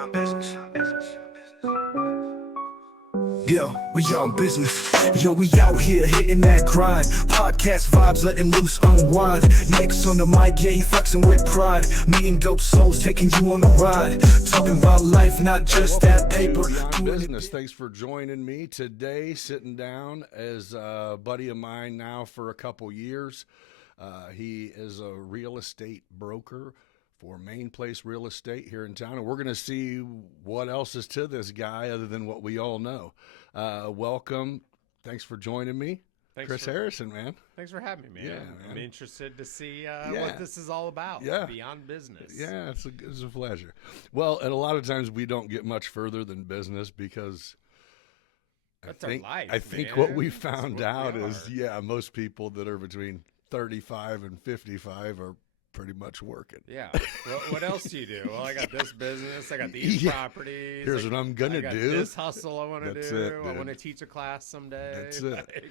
on business. Yo, we on business. Yo, we out here hitting that grind. Podcast vibes, letting loose, unwind. Next on the mic, yeah, he flexing with pride. Meeting dope souls, taking you on a ride. Talking about life, not just that paper. On business. Thanks for joining me today. Sitting down as a buddy of mine now for a couple years. He is a real estate broker for Main Place Real Estate here in town, and we're going to see what else is to this guy other than what we all know. Welcome. Thanks for joining me. Chris Harrison, man. Thanks for having me, man. Yeah, man. I'm interested to see what this is all about. Yeah. Beyond business. Yeah, it's a pleasure. Well, and a lot of times we don't get much further than business because That's our life, I think man. what we That's found what out we is, are. most people that are between 35 and 55 are pretty much working. Yeah. What else do you do? Well, I got this business. I got these properties. Here's what I'm going to do. This hustle I want to That's do. it, I dude. want to teach a class someday. That's it.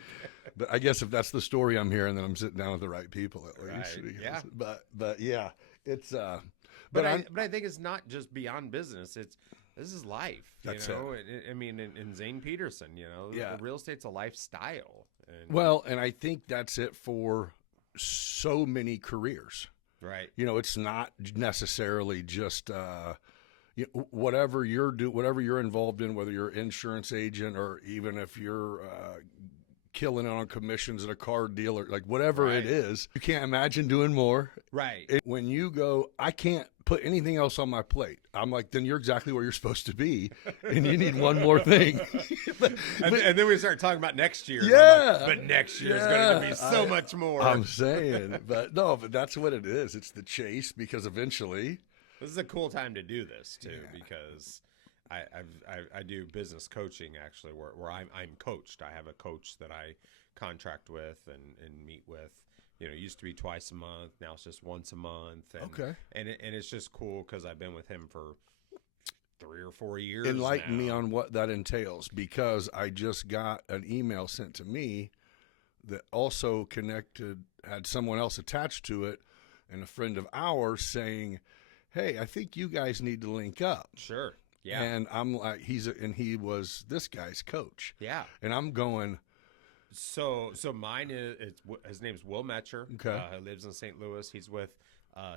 But I guess if that's the story I'm hearing, then I'm sitting down with the right people at least. Right. Because- Yeah. But yeah, it's But I think it's not just beyond business. This is life. That's I mean, in Zane Peterson, Yeah. real estate's a lifestyle. and I think that's it for so many careers. Right. It's not necessarily just whatever you're involved in, whether you're an insurance agent or even if you're killing it on commissions at a car dealer, like whatever Right. it is, you can't imagine doing more. Right. When you go, I can't put anything else on my plate. I'm like, then you're exactly where you're supposed to be, and you need one more thing. and then we start talking about next year. Yeah. I'm like, but next year is going to be so much more. I'm saying, but that's what it is. It's the chase because eventually. This is a cool time to do this too, because I do business coaching actually, where I'm coached. I have a coach that I contract with and meet with. It used to be twice a month. Now it's just once a month. And, Okay. And it's just cool because I've been with him for 3 or 4 years. Enlighten now. me on what that entails, because I just got an email sent to me that also had someone else attached to it, and a friend of ours saying, "Hey, I think you guys need to link up." Sure. Yeah. And I'm like, he was this guy's coach. Yeah. And I'm going, So mine his name's Will Metcher. Okay. He lives in St. Louis. He's with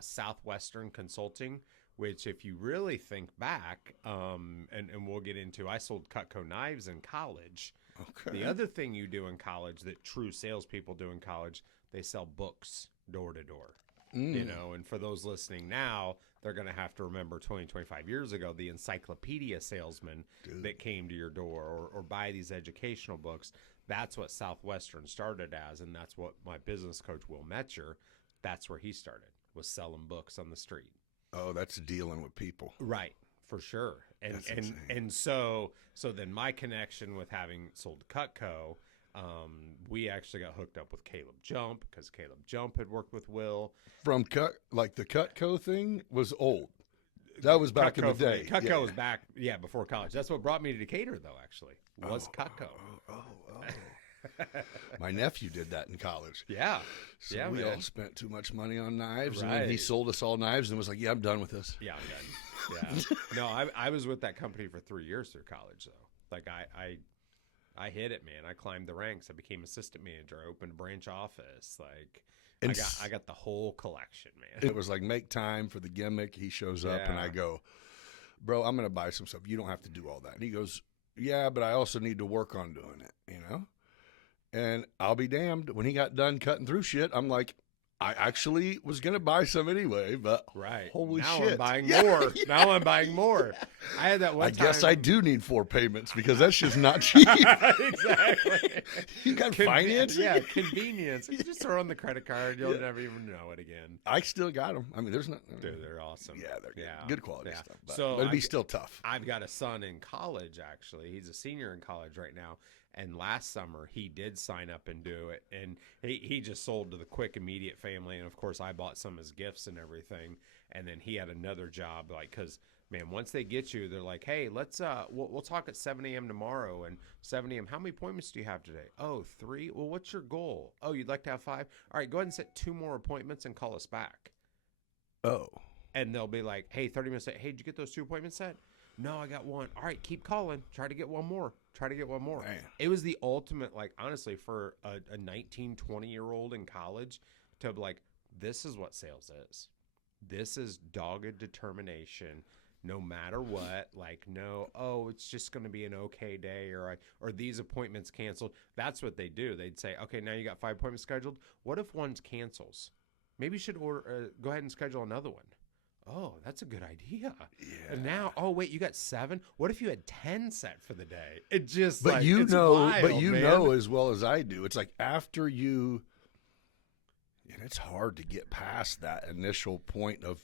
Southwestern Consulting, which if you really think back, and we'll get into, I sold Cutco knives in college. okay. The other thing you do in college that true salespeople do in college, they sell books door to door. And for those listening now, they're going to have to remember 20, 25 years ago, the encyclopedia salesman that came to your door or buy these educational books. That's what Southwestern started as, and that's what my business coach, Will Metcher, that's where he started, was selling books on the street. Oh, that's dealing with people. Right, for sure. That's insane. And so then my connection with having sold Cutco, we actually got hooked up with Caleb Jump because Caleb Jump had worked with Will. From the Cutco thing was old. That was back in the day. Cutco was back, before college. That's what brought me to Decatur, though, actually, was Cutco. Oh. My nephew did that in college. Yeah. So yeah, we man. all spent too much money on knives, and Right. then he sold us all knives and was like, "Yeah, I'm done with this." Yeah, I'm done. Yeah. No, I was with that company for 3 years through college, though. Like, I hit it, man. I climbed the ranks. I became assistant manager. I opened a branch office. Like, And I got the whole collection, man. It was like, make time for the gimmick. He shows up, and Yeah. I go, "Bro, I'm going to buy some stuff. You don't have to do all that." And he goes, "Yeah, but I also need to work on doing it, And I'll be damned. When he got done cutting through shit, I'm like, I actually was going to buy some anyway, but Right. holy now shit. I'm buying Yeah, more. yeah. Now I'm buying more. I had that one I time. guess I do need 4 payments because that's just not cheap. Exactly. You got finance? Yeah, convenience. You just throw on the credit card. You'll never even know it again. I still got them. I mean, there's not. Dude, they're awesome. Yeah, they're good quality Yeah. stuff. But, So but it'd be I've- still tough. I've got a son in college, actually. He's a senior in college right now. And last summer, he did sign up and do it. And he just sold to the quick, immediate family. And, of course, I bought some as gifts and everything. And then he had another job, because, man, once they get you, they're like, hey, let's we'll talk at 7 a.m. tomorrow. And 7 a.m., how many appointments do you have today? Oh, 3? Well, what's your goal? Oh, you'd like to have 5? All right, go ahead and set 2 more appointments and call us back. Oh. And they'll be like, hey, 30 minutes, hey, did you get those 2 appointments set? No, I got one. All right, keep calling. Try to get one more. Try to get one more. Man. It was the ultimate, like, honestly, for a 19, 20-year-old in college to be like, this is what sales is. This is dogged determination. No matter what, like, no, oh, it's just going to be an okay day, or these appointments canceled. That's what they do. They'd say, okay, now you got 5 appointments scheduled. What if one cancels? Maybe you should go ahead and schedule another one. Oh, that's a good idea. Yeah. And now, oh wait, you got 7. What if you had 10 set for the day? It just, But like, you it's know, wild, man. know as well as I do. It's like after you, and it's hard to get past that initial point of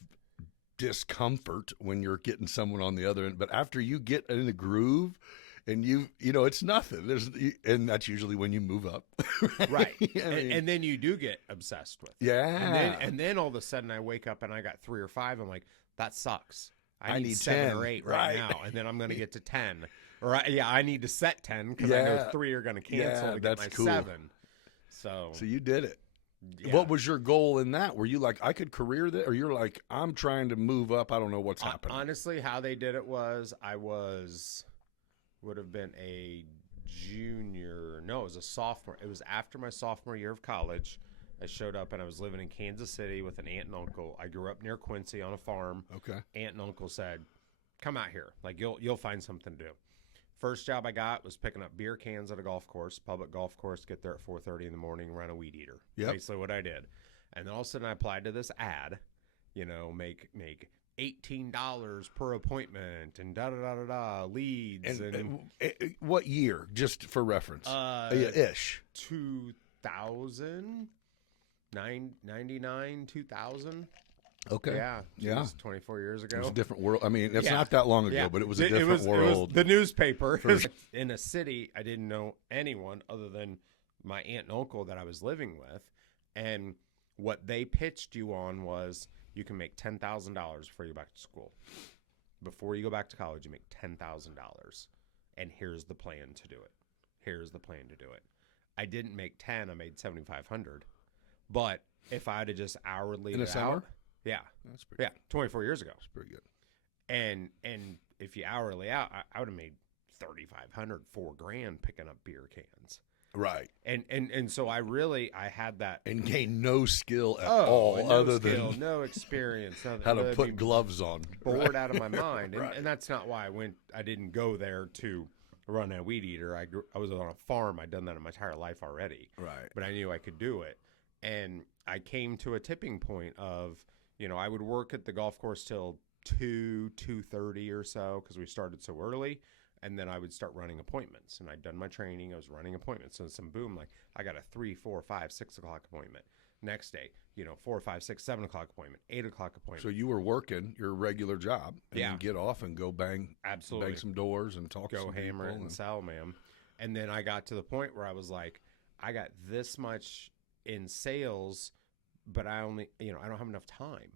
discomfort when you're getting someone on the other end. But after you get in the groove, and you know, it's nothing. And that's usually when you move up, right? I mean, and then you do get obsessed with it. yeah. And then all of a sudden I wake up and I got 3 or 5. I'm like, that sucks. I need 10, 7 or 8 right now, and then I'm going to get to 10. Or I need to set 10 because I know 3 are going to cancel to get my cool. 7. So you did it. yeah. What was your goal in that? Were you like, I could career that, or you're like, I'm trying to move up. I don't know what's happening. Honestly, how they did it was would have been a junior. No, it was a sophomore. It was after my sophomore year of college. I showed up and I was living in Kansas City with an aunt and uncle. I grew up near Quincy on a farm. Okay. Aunt and uncle said, "Come out here. Like you'll find something to do." First job I got was picking up beer cans at a golf course, public golf course. Get there at 4:30 in the morning, run a weed eater. Yep. Basically what I did. And then all of a sudden I applied to this ad. You know, make $18 per appointment and leads and what year? Just for reference, ish. 99, 2000. Okay. Yeah. Yeah. It was 24 years ago. It was a different world. I mean, it's Yeah. not that long ago, Yeah. but it was a different world. It was the newspaper. In a city, I didn't know anyone other than my aunt and uncle that I was living with. And what they pitched you on was you can make $10,000 before you go back to school. Before you go back to college, you make $10,000. And here's the plan to do it. Here's the plan to do it. I didn't make 10, I made 7,500. But if I had to just hourly In a it summer? out, yeah. That's pretty. Yeah, 24 years ago. That's pretty good. And if you hourly out, I would have made 3,500, $4,000 picking up beer cans. Right. And so I had that And gained no skill at all, no other skill, than no experience, nothing. how to Really put gloves on. bored out of my mind. Right. And that's not why I didn't go there to run a weed eater. I was on a farm. I'd done that in my entire life already. Right. But I knew I could do it. And I came to a tipping point of, I would work at the golf course till 2:30 or so because we started so early. And then I would start running appointments. And I'd done my training. I was running appointments. And some boom, like I got a 3, 4, 5, 6 o'clock appointment. Next day, 4, 5, 6, 7 o'clock appointment, 8 o'clock appointment. So you were working your regular job, and Yeah. then get off and go bang Absolutely. some doors and talk to Go some hammer it people and sell, man. And then I got to the point where I was like, I got this much in sales, but I only, I don't have enough time.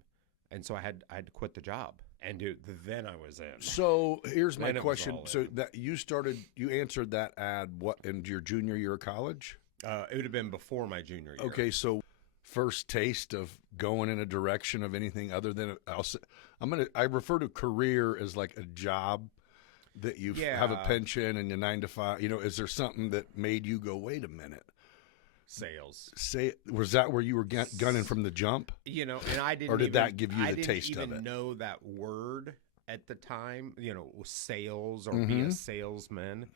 And so I had to quit the job. And dude, then I was in. So here's my Then it was question. all So in. that you answered that ad what in your junior year of college? It would have been before my junior year. Okay, so first taste of going in a direction of anything other than I refer to career as like a job that you have a Yeah. pension and a 9 to 5. Is there something that made you go, wait a minute? Sales. Was that where you were gunning from the jump? And I didn't. Or did even, that give you I the didn't taste even of it? know that word at the time. Sales or be Mm-hmm. a salesman.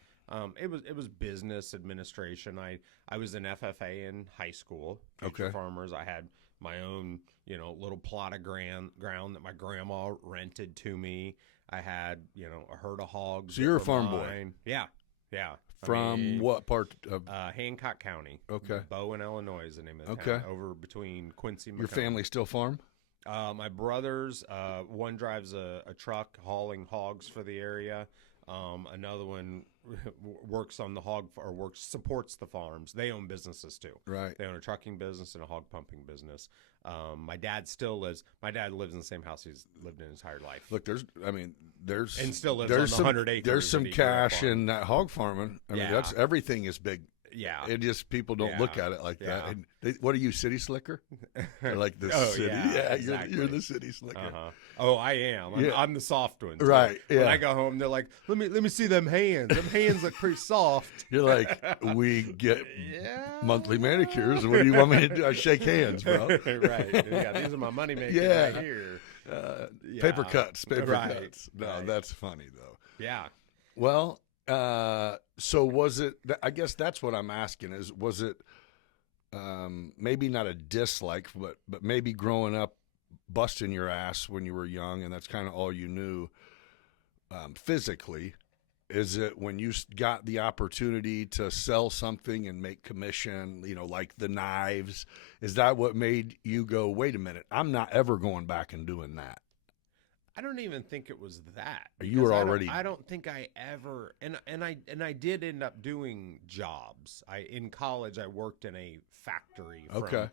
It was business administration. I was an FFA in high school. Future Okay. Farmers. I had my own little plot of ground that my grandma rented to me. I had a herd of hogs. So you're a that were farm boy. mine. Yeah. From what part of? Hancock County. Okay. Bowen, Illinois is the name of the Okay. town. Over between Quincy and Your Macomb. family still farm? My brothers, one drives a truck hauling hogs for the area. Another one works on the supports the farms. They own businesses too. Right. They own a trucking business and a hog pumping business. My dad lives in the same house he's lived in his entire life. Look, there's And still lives there's on the some 100 acres There's that some he grew up cash on. in that hog farming. I mean, Yeah. that's everything is big. Yeah. And just people don't look at it like that. Yeah. And what are you, city slicker? Or like the Oh, city? yeah, exactly. You're the city slicker. Uh-huh. Oh, I am. I'm the soft one. Too. Right. Yeah. When I go home, they're like, "Let me see them hands. Them hands look pretty soft." You're like, we get Yeah. monthly manicures. What do you want me to do? I shake hands, bro. Right. Yeah, these are my money makers Yeah. right here. Paper cuts. Right. Cuts. No, Right. that's funny though. Yeah. Well, so was it? I guess that's what I'm asking. Was it maybe not a dislike, but maybe growing up, busting your ass when you were young, and that's kind of all you knew physically? Is it when you got the opportunity to sell something and make commission, like the knives? Is that what made you go, wait a minute, I'm not ever going back and doing that? I don't even think it was that. You were because already. I don't think I ever, and I did end up doing jobs. In college I worked in a factory from Okay.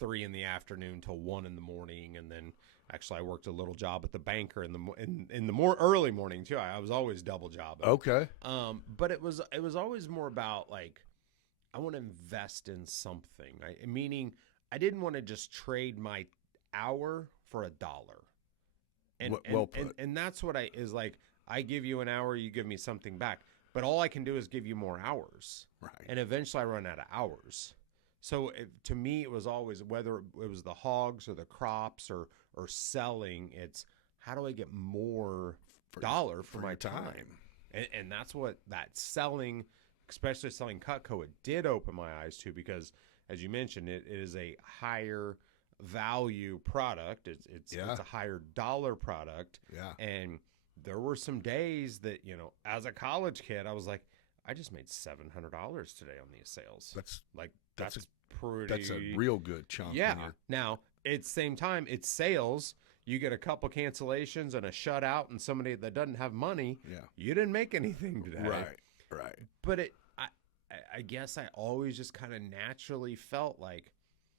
3 in the afternoon till 1 in the morning, and then actually I worked a little job at the banker in the more early morning too. I was always double jobbing. Okay. But it was always more about like I want to invest in something. Meaning I didn't want to just trade my hour for $1. Well put. And that's what I give you an hour, you give me something back. But all I can do is give you more hours. Right. And eventually I run out of hours. So to me, it was always, whether it was the hogs or the crops or selling, it's how do I get more dollar for my time? And that's what that selling, especially selling Cutco, it did open my eyes to, because as you mentioned, it is a higher value product. It's a higher dollar product. Yeah. And there were some days that, as a college kid, I was like, I just made $700 today on these sales. That's pretty. That's a real good chunk. Yeah. Now, at the same time, it's sales. You get a couple cancellations and a shutout, and somebody that doesn't have money. Yeah. You didn't make anything today. Right. But I guess I always just kind of naturally felt like,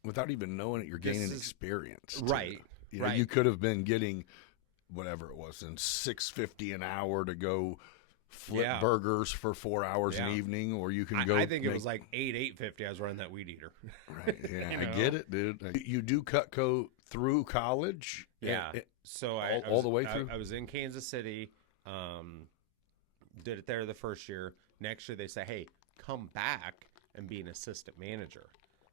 without even knowing it, you're gaining experience. Right. Right. You could have been getting whatever it was, and $6.50 an hour to go flip burgers for 4 hours an evening, or you can go. I think it was like $8.50. I was running that weed eater. Right. Yeah, I get it, dude. You do Cutco through college. Yeah. So all the way through. I was in Kansas City. Did it there the first year. Next year they say, hey, come back and be an assistant manager.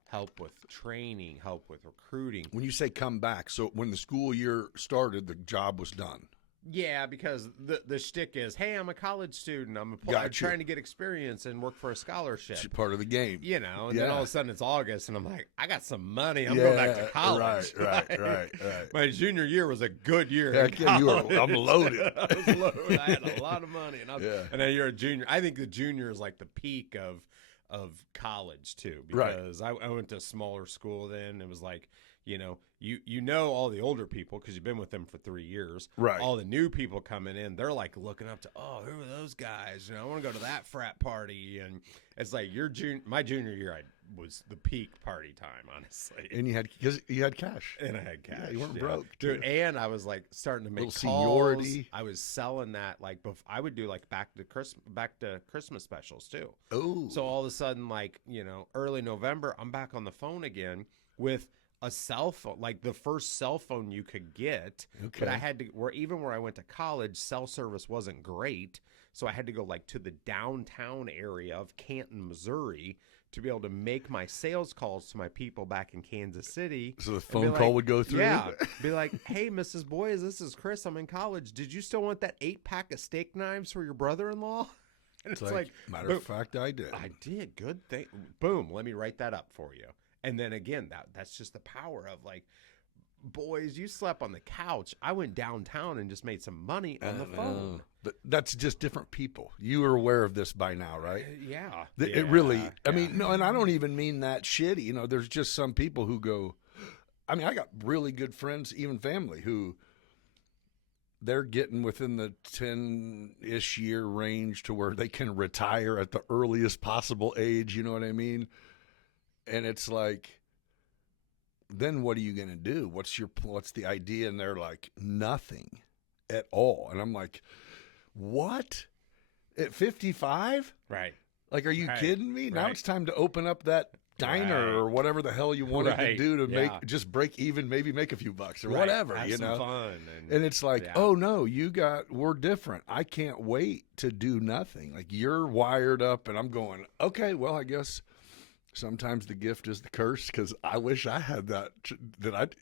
Help with training, help with recruiting. When you say come back, so when the school year started, the job was done. Yeah, because the shtick is, hey, I'm a college student. I'm trying to get experience and work for a scholarship. It's part of the game. And then all of a sudden it's August, and I'm like, I got some money. I'm going back to college. Right. My junior year was a good year. Heck yeah, I'm loaded. I was loaded. I had a lot of money. And then you're a junior. I think the junior is like the peak of college too, because I went to a smaller school then. It was like, all the older people because you've been with them for 3 years. Right. All the new people coming in, they're like looking up to, oh, who are those guys? I want to go to that frat party. And it's like my junior year, was the peak party time, honestly. And you had cash. And I had cash. Yeah, you weren't broke, dude. And I was like starting to make calls. Seniority. I was selling that I would do like back to Christmas specials too. Oh. So all of a sudden, early November, I'm back on the phone again with a cell phone, like the first cell phone you could get. Okay. But I had to, where I went to college, cell service wasn't great. So I had to go like to the downtown area of Canton, Missouri, to be able to make my sales calls to my people back in Kansas City. So the phone call would go through? Yeah. Be like, hey, Mrs. Boys, this is Chris. I'm in college. Did you still want that 8-pack of steak knives for your brother-in-law? And it's like matter of fact, I did. I did. Good thing. Boom. Let me write that up for you. And then again, that's just the power of like, boys, you slept on the couch. I went downtown and just made some money on the phone. But that's just different people. You are aware of this by now, right? Yeah. It really, I mean, no, and I don't even mean that shitty. There's just some people who go, I mean, I got really good friends, even family, who they're getting within the 10-ish year range to where they can retire at the earliest possible age. You know what I mean? And it's like, then what are you going to do? What's the idea? And they're like, nothing at all. And I'm like, what? At 55? Right. Like, are you Right, kidding me? Now right. it's time to open up that diner Right. or whatever the hell you wanted to Right, do to yeah. make just break even, maybe make a few bucks or Right, whatever, have you some know. fun And it's like, yeah. oh no, we're different. I can't wait to do nothing. Like, you're wired up, and I'm going, okay, well, I guess sometimes the gift is the curse, because I wish I had that.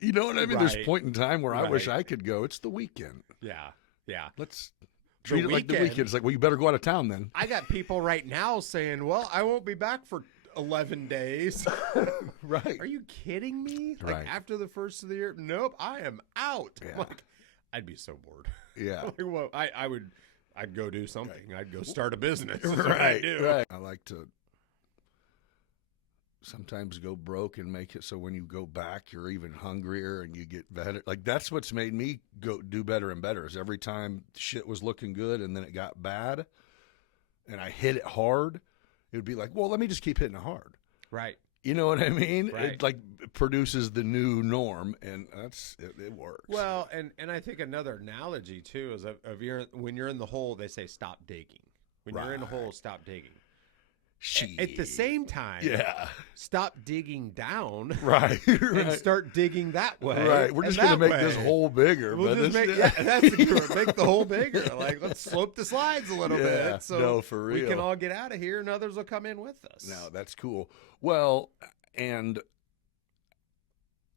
You know what I mean? There's a Right. point in time where I wish Right. I could go. It's the weekend. Yeah, yeah. Let's treat it like the weekend- weekend. It's like, well, you better go out of town then. I got people right now saying, "Well, I won't be back for 11 days." Right. Are you kidding me? Like Right. after the first of the year? Nope, I am out. Yeah. Like, I'd be so bored. Yeah. Like, well, I'd go do something. I'd go start a business. That's what I'd Right, do. right. I like to sometimes go broke and make it so when you go back, you're even hungrier and you get better. Like, that's what's made me go do better and better. Is every time shit was looking good and then it got bad, and I hit it hard, it would be like, well, let me just keep hitting it hard. Right. You know what I mean? Right. It like produces the new norm, and it works. Well, and I think another analogy too is of when you're in the hole, they say stop digging. When you're in the hole, stop digging. At the same time, yeah, stop digging down right, and right. start digging that way. Right, we're and just gonna that make this way. hole bigger. We'll but just make that's make the hole bigger. Like, let's slope the slides a little Yeah, bit, so no, for we can real. all get out of here, and others will come in with us. No, that's cool. Well, and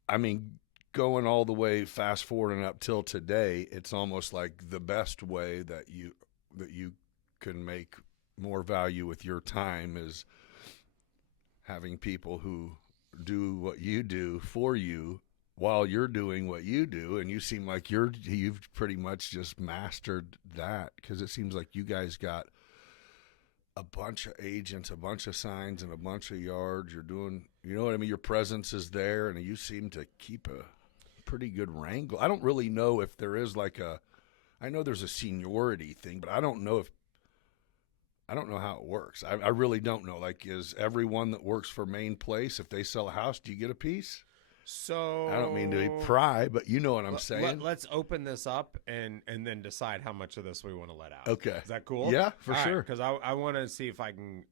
I mean, going all the way fast forwarding up till today, it's almost like the best way that you can make more value with your time is having people who do what you do for you while you're doing what you do. And you seem like you've pretty much just mastered that, because it seems like you guys got a bunch of agents, a bunch of signs, and a bunch of yards. You're doing, you know what I mean? Your presence is there, and you seem to keep a pretty good wrangle. I don't really know if there is I know there's a seniority thing, but I don't know how it works. I really don't know. Like, is everyone that works for Main Place, if they sell a house, do you get a piece? So I don't mean to pry, but you know what I'm saying. Let's open this up and then decide how much of this we want to let out. Okay. Is that cool? Yeah, for sure. Because I want to see if I can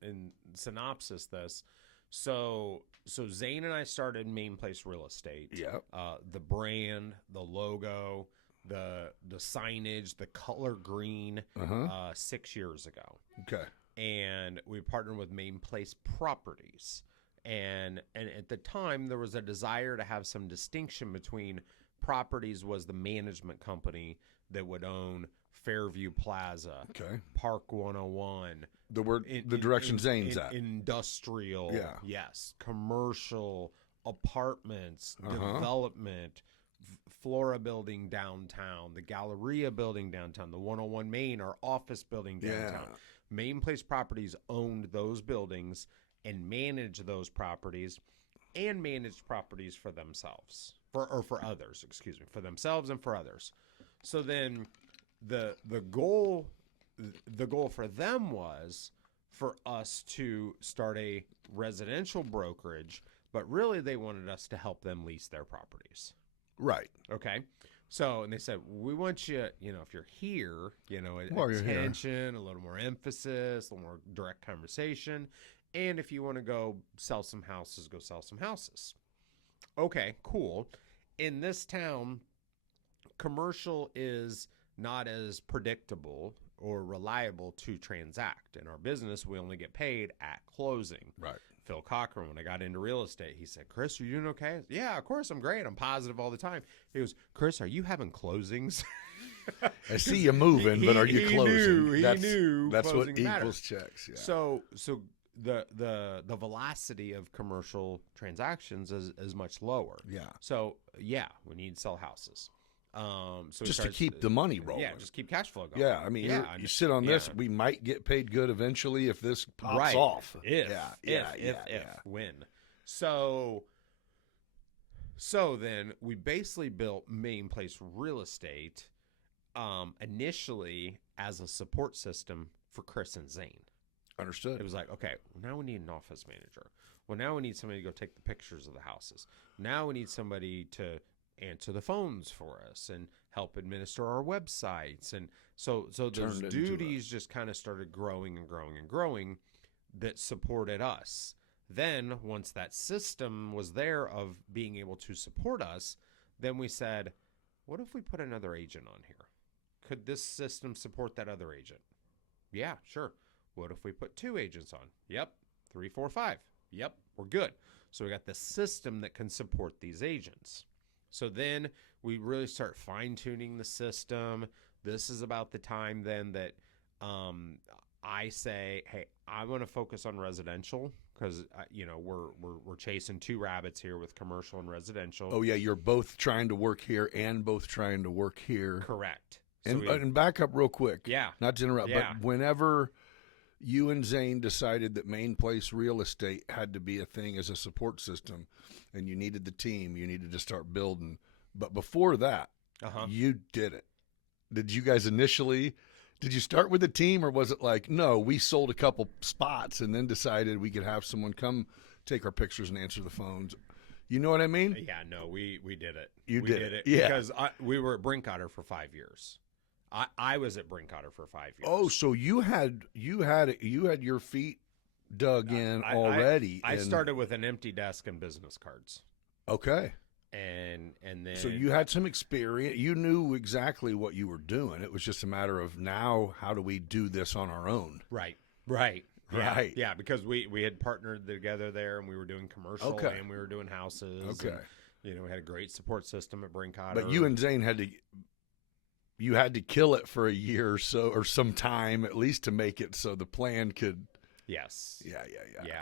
synopsis this. So Zane and I started Main Place Real Estate. Yeah. The brand, the logo, the signage, the color green, 6 years ago. Okay. And we partnered with Main Place Properties. And at the time, there was a desire to have some distinction between Properties was the management company that would own Fairview Plaza, Okay. Park 101. The direction Zane's at. Industrial, Yeah. yes. Commercial, apartments, Uh-huh. development, Flora building downtown, the Galleria building downtown, the 101 Main, our office building downtown. Yeah. Main Place Properties owned those buildings and managed those properties and managed properties for themselves for others, for themselves and for others. So then the goal for them was for us to start a residential brokerage, but really they wanted us to help them lease their properties. Right. Okay. So, and they said, we want you, if you're here, While you're here. attention, a little more emphasis, a little more direct conversation. And if you want to go sell some houses, go sell some houses. Okay, cool. In this town, commercial is not as predictable or reliable to transact. In our business, we only get paid at closing. Right. Phil Cochran, when I got into real estate, he said, Chris, are you doing okay? Yeah, of course, I'm great. I'm positive all the time. He goes, Chris, are you having closings? I see you moving, but are you closing? He knew That's what closing mattered. equals checks. Yeah. So the velocity of commercial transactions is much lower. Yeah. So yeah, we need to sell houses. So Just to keep the money rolling. Yeah, just keep cash flow going. Yeah, I mean, you sit on this. We might get paid good eventually if this pops off. If when. So then we basically built Main Place Real Estate initially as a support system for Chris and Zane. Understood. It was like, okay, well, now we need an office manager. Well, now we need somebody to go take the pictures of the houses. Now we need somebody to answer the phones for us and help administer our websites. And so those duties just kind of started growing and growing and growing. that supported us. Then once that system was there of being able to support us, then we said, what if we put another agent on here? Could this system support that other agent? Yeah, sure. What if we put 2 agents on? Yep. 3, 4, 5. Yep, we're good. So we got the system that can support these agents. So then we really start fine-tuning the system. This is about the time then that I say, hey, I want to focus on residential because we're chasing 2 rabbits here with commercial and residential. Oh yeah, you're both trying to work here and both trying to work here. Correct. And back up real quick. Yeah. Not to interrupt, Yeah. but whenever you and Zane decided that Main Place Real Estate had to be a thing as a support system, and you needed the team, you needed to start building. But before that, you did it. Did you guys did you start with a team, or was it like, no, we sold a couple spots and then decided we could have someone come take our pictures and answer the phones? You know what I mean? Yeah, no, we did it. We did it. Yeah. Because we were at Brinkotter for 5 years. I was at Brinkotter for 5 years. Oh, so you had your feet dug in already. I started with an empty desk and business cards. Okay. And then So you had some experience. You knew exactly what you were doing. It was just a matter of now, how do we do this on our own? Right. Yeah, right. Yeah, because we had partnered together there, and we were doing commercial and we were doing houses. Okay. And, we had a great support system at Brinkotter. But you and Zane had to kill it for a year or so, or some time at least, to make it so the plan could. Yes. Yeah.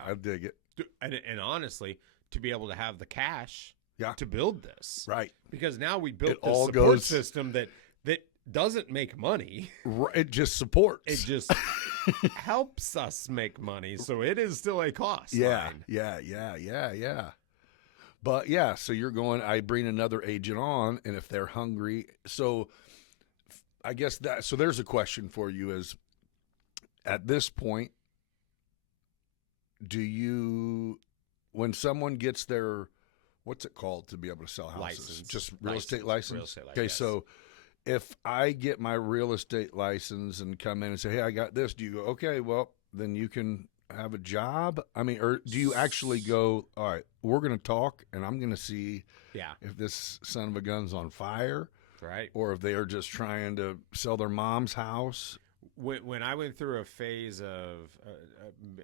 I dig it. And honestly, to be able to have the cash to build this. Right. Because now we built It this all support goes- system that doesn't make money. It just supports. It just helps us make money. So it is still a cost. Yeah. line. Yeah. But yeah, so you're going, I bring another agent on, and if they're hungry. So I guess so there's a question for you is, at this point, when someone gets their, what's it called to be able to sell houses? License. Just real estate license? Real estate license, Okay, yes. so if I get my real estate license and come in and say, hey, I got this, do you go, okay, well, then you can have a job? I mean, or do you actually go, all right, we're going to talk, and I'm going to see if this son of a gun's on fire, Right. or if they are just trying to sell their mom's house? When I went through a phase of,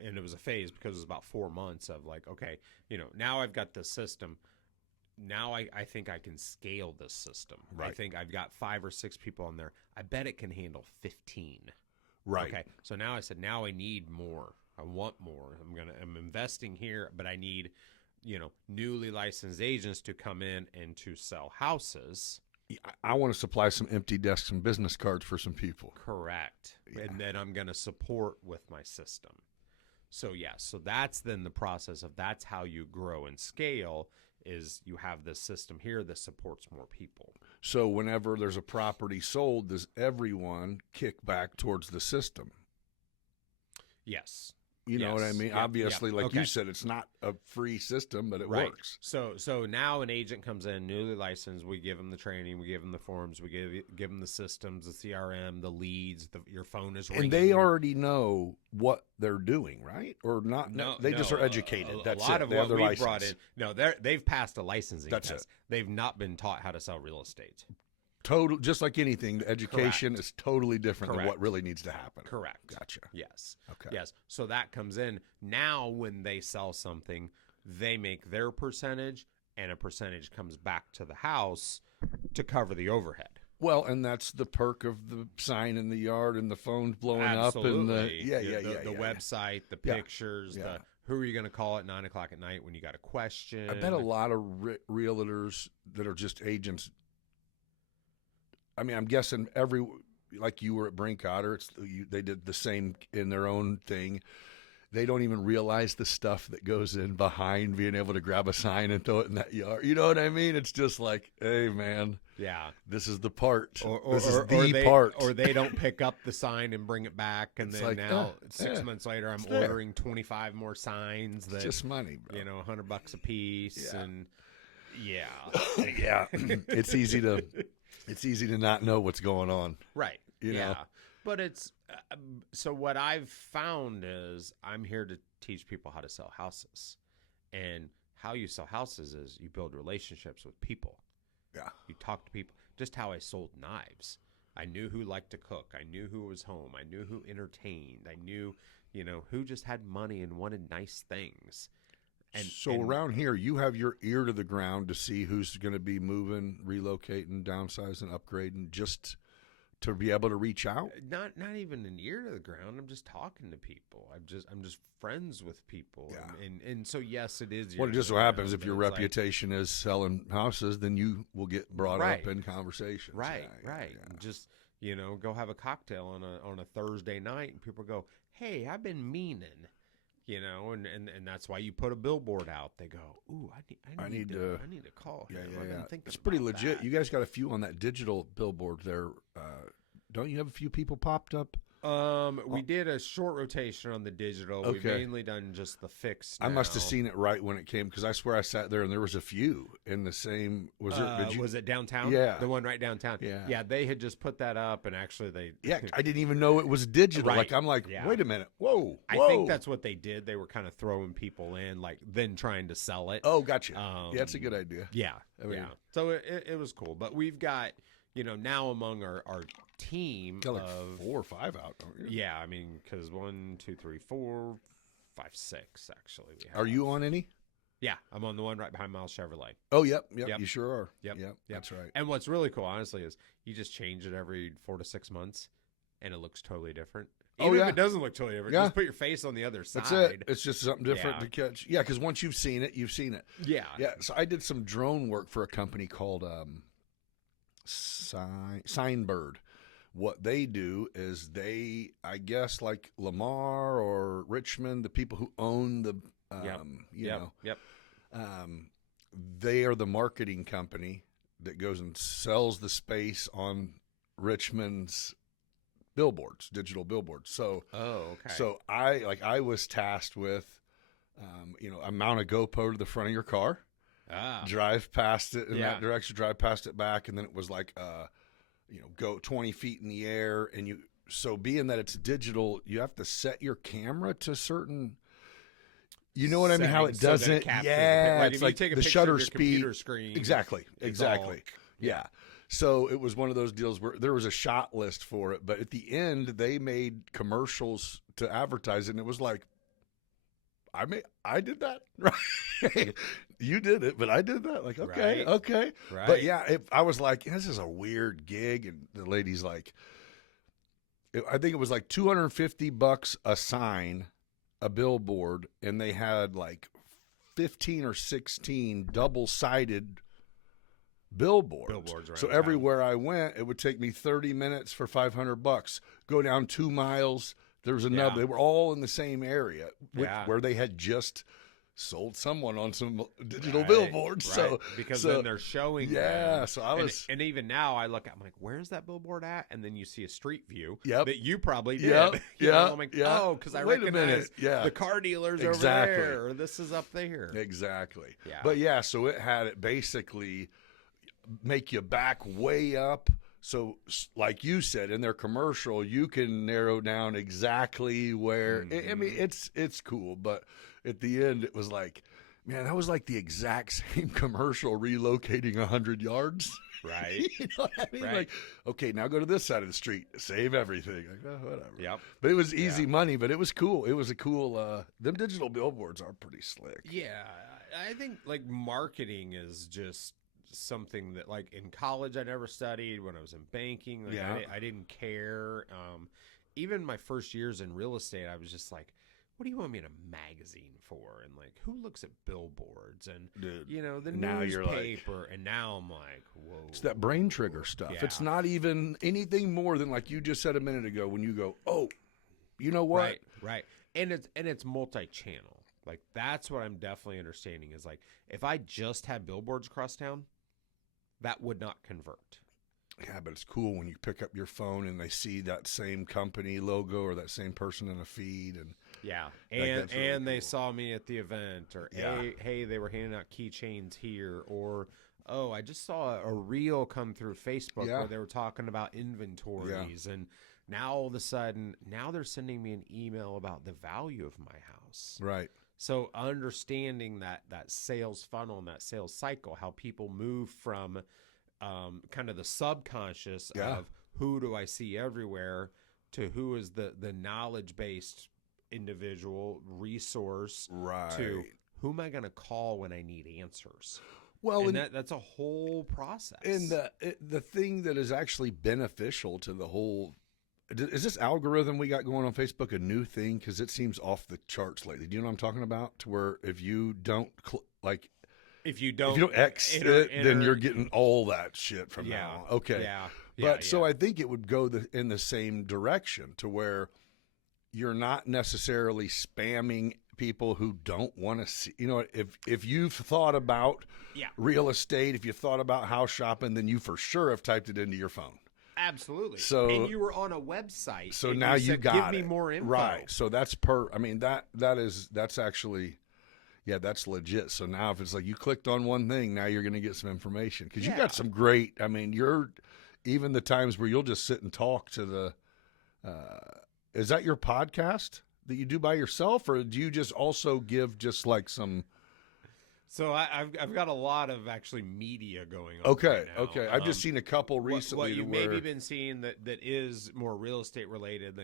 and it was a phase because it was about 4 months of like, okay, now I've got the system. Now I think I can scale this system. Right. I think I've got 5 or 6 people on there. I bet it can handle 15. Right. Okay. So now I said, now I need more. I want more. I'm investing here, but I need, newly licensed agents to come in and to sell houses. I want to supply some empty desks and business cards for some people. Correct. Yeah. And then I'm going to support with my system. So so that's then the process of that's how you grow and scale, is you have this system here that supports more people. So whenever there's a property sold, does everyone kick back towards the system? Yes. You know what I mean? Yep, Obviously, yep. like Okay. you said, it's not a free system, but it Right. works. So now an agent comes in, newly licensed. We give them the training, we give them the forms, we give them the systems, the CRM, the leads. Your phone is ringing. And they already know what they're doing, right? Or not? No, they just are educated. That's a lot it. of They what have their we license. brought in. No, they've passed a licensing That's test. it. They've not been taught how to sell real estate. Total, just like anything, the education Correct. is totally different than what Correct. really needs to happen. Correct. Gotcha. Yes. Okay. Yes. So that comes in. Now when they sell something, they make their percentage, and a percentage comes back to the house to cover the overhead. Well, and that's the perk of the sign in the yard and the phones blowing Absolutely. up and the website, the Yeah. pictures, Yeah. who are you going to call at 9 o'clock at night when you got a question? I bet a lot of realtors that are just agents. I mean, I'm guessing like you were at Brinkotter, they did the same in their own thing. They don't even realize the stuff that goes in behind being able to grab a sign and throw it in that yard. You know what I mean? It's just like, hey, man, Yeah. this is the part. Or this is the part. Or they don't pick up the sign and bring it back, and It's then like, now 6 months later, I'm there. ordering 25 more signs that It's just money, bro. $100 a piece, Yeah. and yeah, Yeah, it's easy to not know what's going on. right, You know? But it's so what I've found is I'm here to teach people how to sell houses, and how you sell houses is you build relationships with people. Yeah. You talk to people. Just how I sold knives. I knew who liked to cook. I knew who was home. I knew who entertained. I knew, who just had money and wanted nice things. And around here, you have your ear to the ground to see who's going to be moving, relocating, downsizing, upgrading, just to be able to reach out. Not even an ear to the ground. I'm just talking to people. I'm just friends with people. Yeah. And so yes, it is. Well, it just so happens if your reputation is selling houses, then you will get brought up in conversations. Right. Yeah. And just go have a cocktail on a Thursday night, and people go, "Hey, I've been meaning." And that's why you put a billboard out. They go, "Ooh, I need to call him." Yeah. It's pretty legit. That. You guys got a few on that digital billboard there. Don't you have a few people popped up? We did a short rotation on the digital. Okay. We've mainly done just the fixed. I must have seen it right when it came, because I swear I sat there and there was a few in the same. Was it downtown? Yeah, the one right downtown. Yeah. They had just put that up, and actually I didn't even know it was digital. Right. Wait a minute, whoa! I think that's what they did. They were kind of throwing people in, then trying to sell it. Oh, gotcha. That's a good idea. Yeah. So it was cool, but we've got now among our team got like of 4 or 5 out, don't you? Yeah, I mean, because 1, 2, 3, 4, 5, 6 actually. Are you on any? Yeah, I'm on the one right behind Miles Chevrolet. Oh, yep. You sure are. Yep, that's right. And what's really cool, honestly, is you just change it every 4 to 6 months, and it looks totally different. Even if it doesn't look totally different, just put your face on the other side. That's it. It's just something different to catch. Yeah, because once you've seen it, you've seen it. Yeah. So I did some drone work for a company called Signbird. What they do is I guess like Lamar or Richmond, the people who own the, they are the marketing company that goes and sells the space on Richmond's billboards, digital billboards. So, So I was tasked with, I mount a GoPro to the front of your car, drive past it in that direction, drive past it back, and then it was like, go 20 feet in the air, and so being that it's digital, you have to set your camera to certain, what I mean? How it doesn't, it's like the shutter speed. Screen, exactly. Yeah. So it was one of those deals where there was a shot list for it, but at the end they made commercials to advertise it, and it was like, I did that, right? You did it, but I did that. Like, okay. Right. But yeah, I was like, this is a weird gig, and the lady's like, I think it was like $250 a sign, a billboard, and they had like 15 or 16 double-sided billboards. So everywhere I went, it would take me 30 minutes for $500. Go down 2 miles. There was another. They were all in the same area, where they had just sold someone on some digital billboards. Right. So because then they're showing. Yeah. So I was, and even now I look, I'm like, where's that billboard at? And then you see a street view that you probably did. I'm like, oh, because I recognize the car dealers over there, or this is up there. Exactly. Yeah. But so it had it basically make you back way up. So, like you said, in their commercial, you can narrow down exactly where. I mean, it's cool, but at the end, it was like, man, that was like the exact same commercial relocating 100 yards. Right. You know what I mean? Right. Like, okay, now go to this side of the street, save everything. Like, whatever. Yep. But it was easy money, but it was cool. It was a cool. Them digital billboards are pretty slick. Yeah, I think like marketing is just something that, like, in college I never studied. When I was in banking, I didn't care. Even my first years in real estate, I was just like, what do you want me in a magazine for? And like, who looks at billboards and the newspaper? And now I'm like, whoa, it's that brain trigger stuff. It's not even anything more than, like you just said a minute ago, when you go, oh, you know what? Right. And it's multi-channel. Like, that's what I'm definitely understanding is, like, if I just had billboards across town, that would not convert. Yeah, but it's cool when you pick up your phone and they see that same company logo or that same person in a feed, and and really they saw me at the event, or hey, they were handing out keychains here, or I just saw a reel come through Facebook where they were talking about inventories, and Now all of a sudden, now they're sending me an email about the value of my house. Right. So understanding that sales funnel and that sales cycle, how people move from kind of the subconscious of who do I see everywhere to who is the knowledge-based individual resource to who am I going to call when I need answers? Well, and that's a whole process. And the thing that is actually beneficial to the whole, is this algorithm we got going on Facebook a new thing? Because it seems off the charts lately. Do you know what I'm talking about? To where if you don't if you don't X it, then you're getting all that shit from now on. Okay. But so I think it would go in the same direction to where you're not necessarily spamming people who don't want to see. You know, if you've thought about real estate, if you thought about house shopping, then you for sure have typed it into your phone. Absolutely. So, and you were on a website. So now you got give me more info. Right. So that's that's actually, that's legit. So now if it's like you clicked on one thing, now you're going to get some information because you got some great, even the times where you'll just sit and talk to the, is that your podcast that you do by yourself, or do you just also give just like some? So I've got a lot of actually media going on. Okay, right now. okay. I've just seen a couple recently. What you've maybe been seeing that is more real estate related.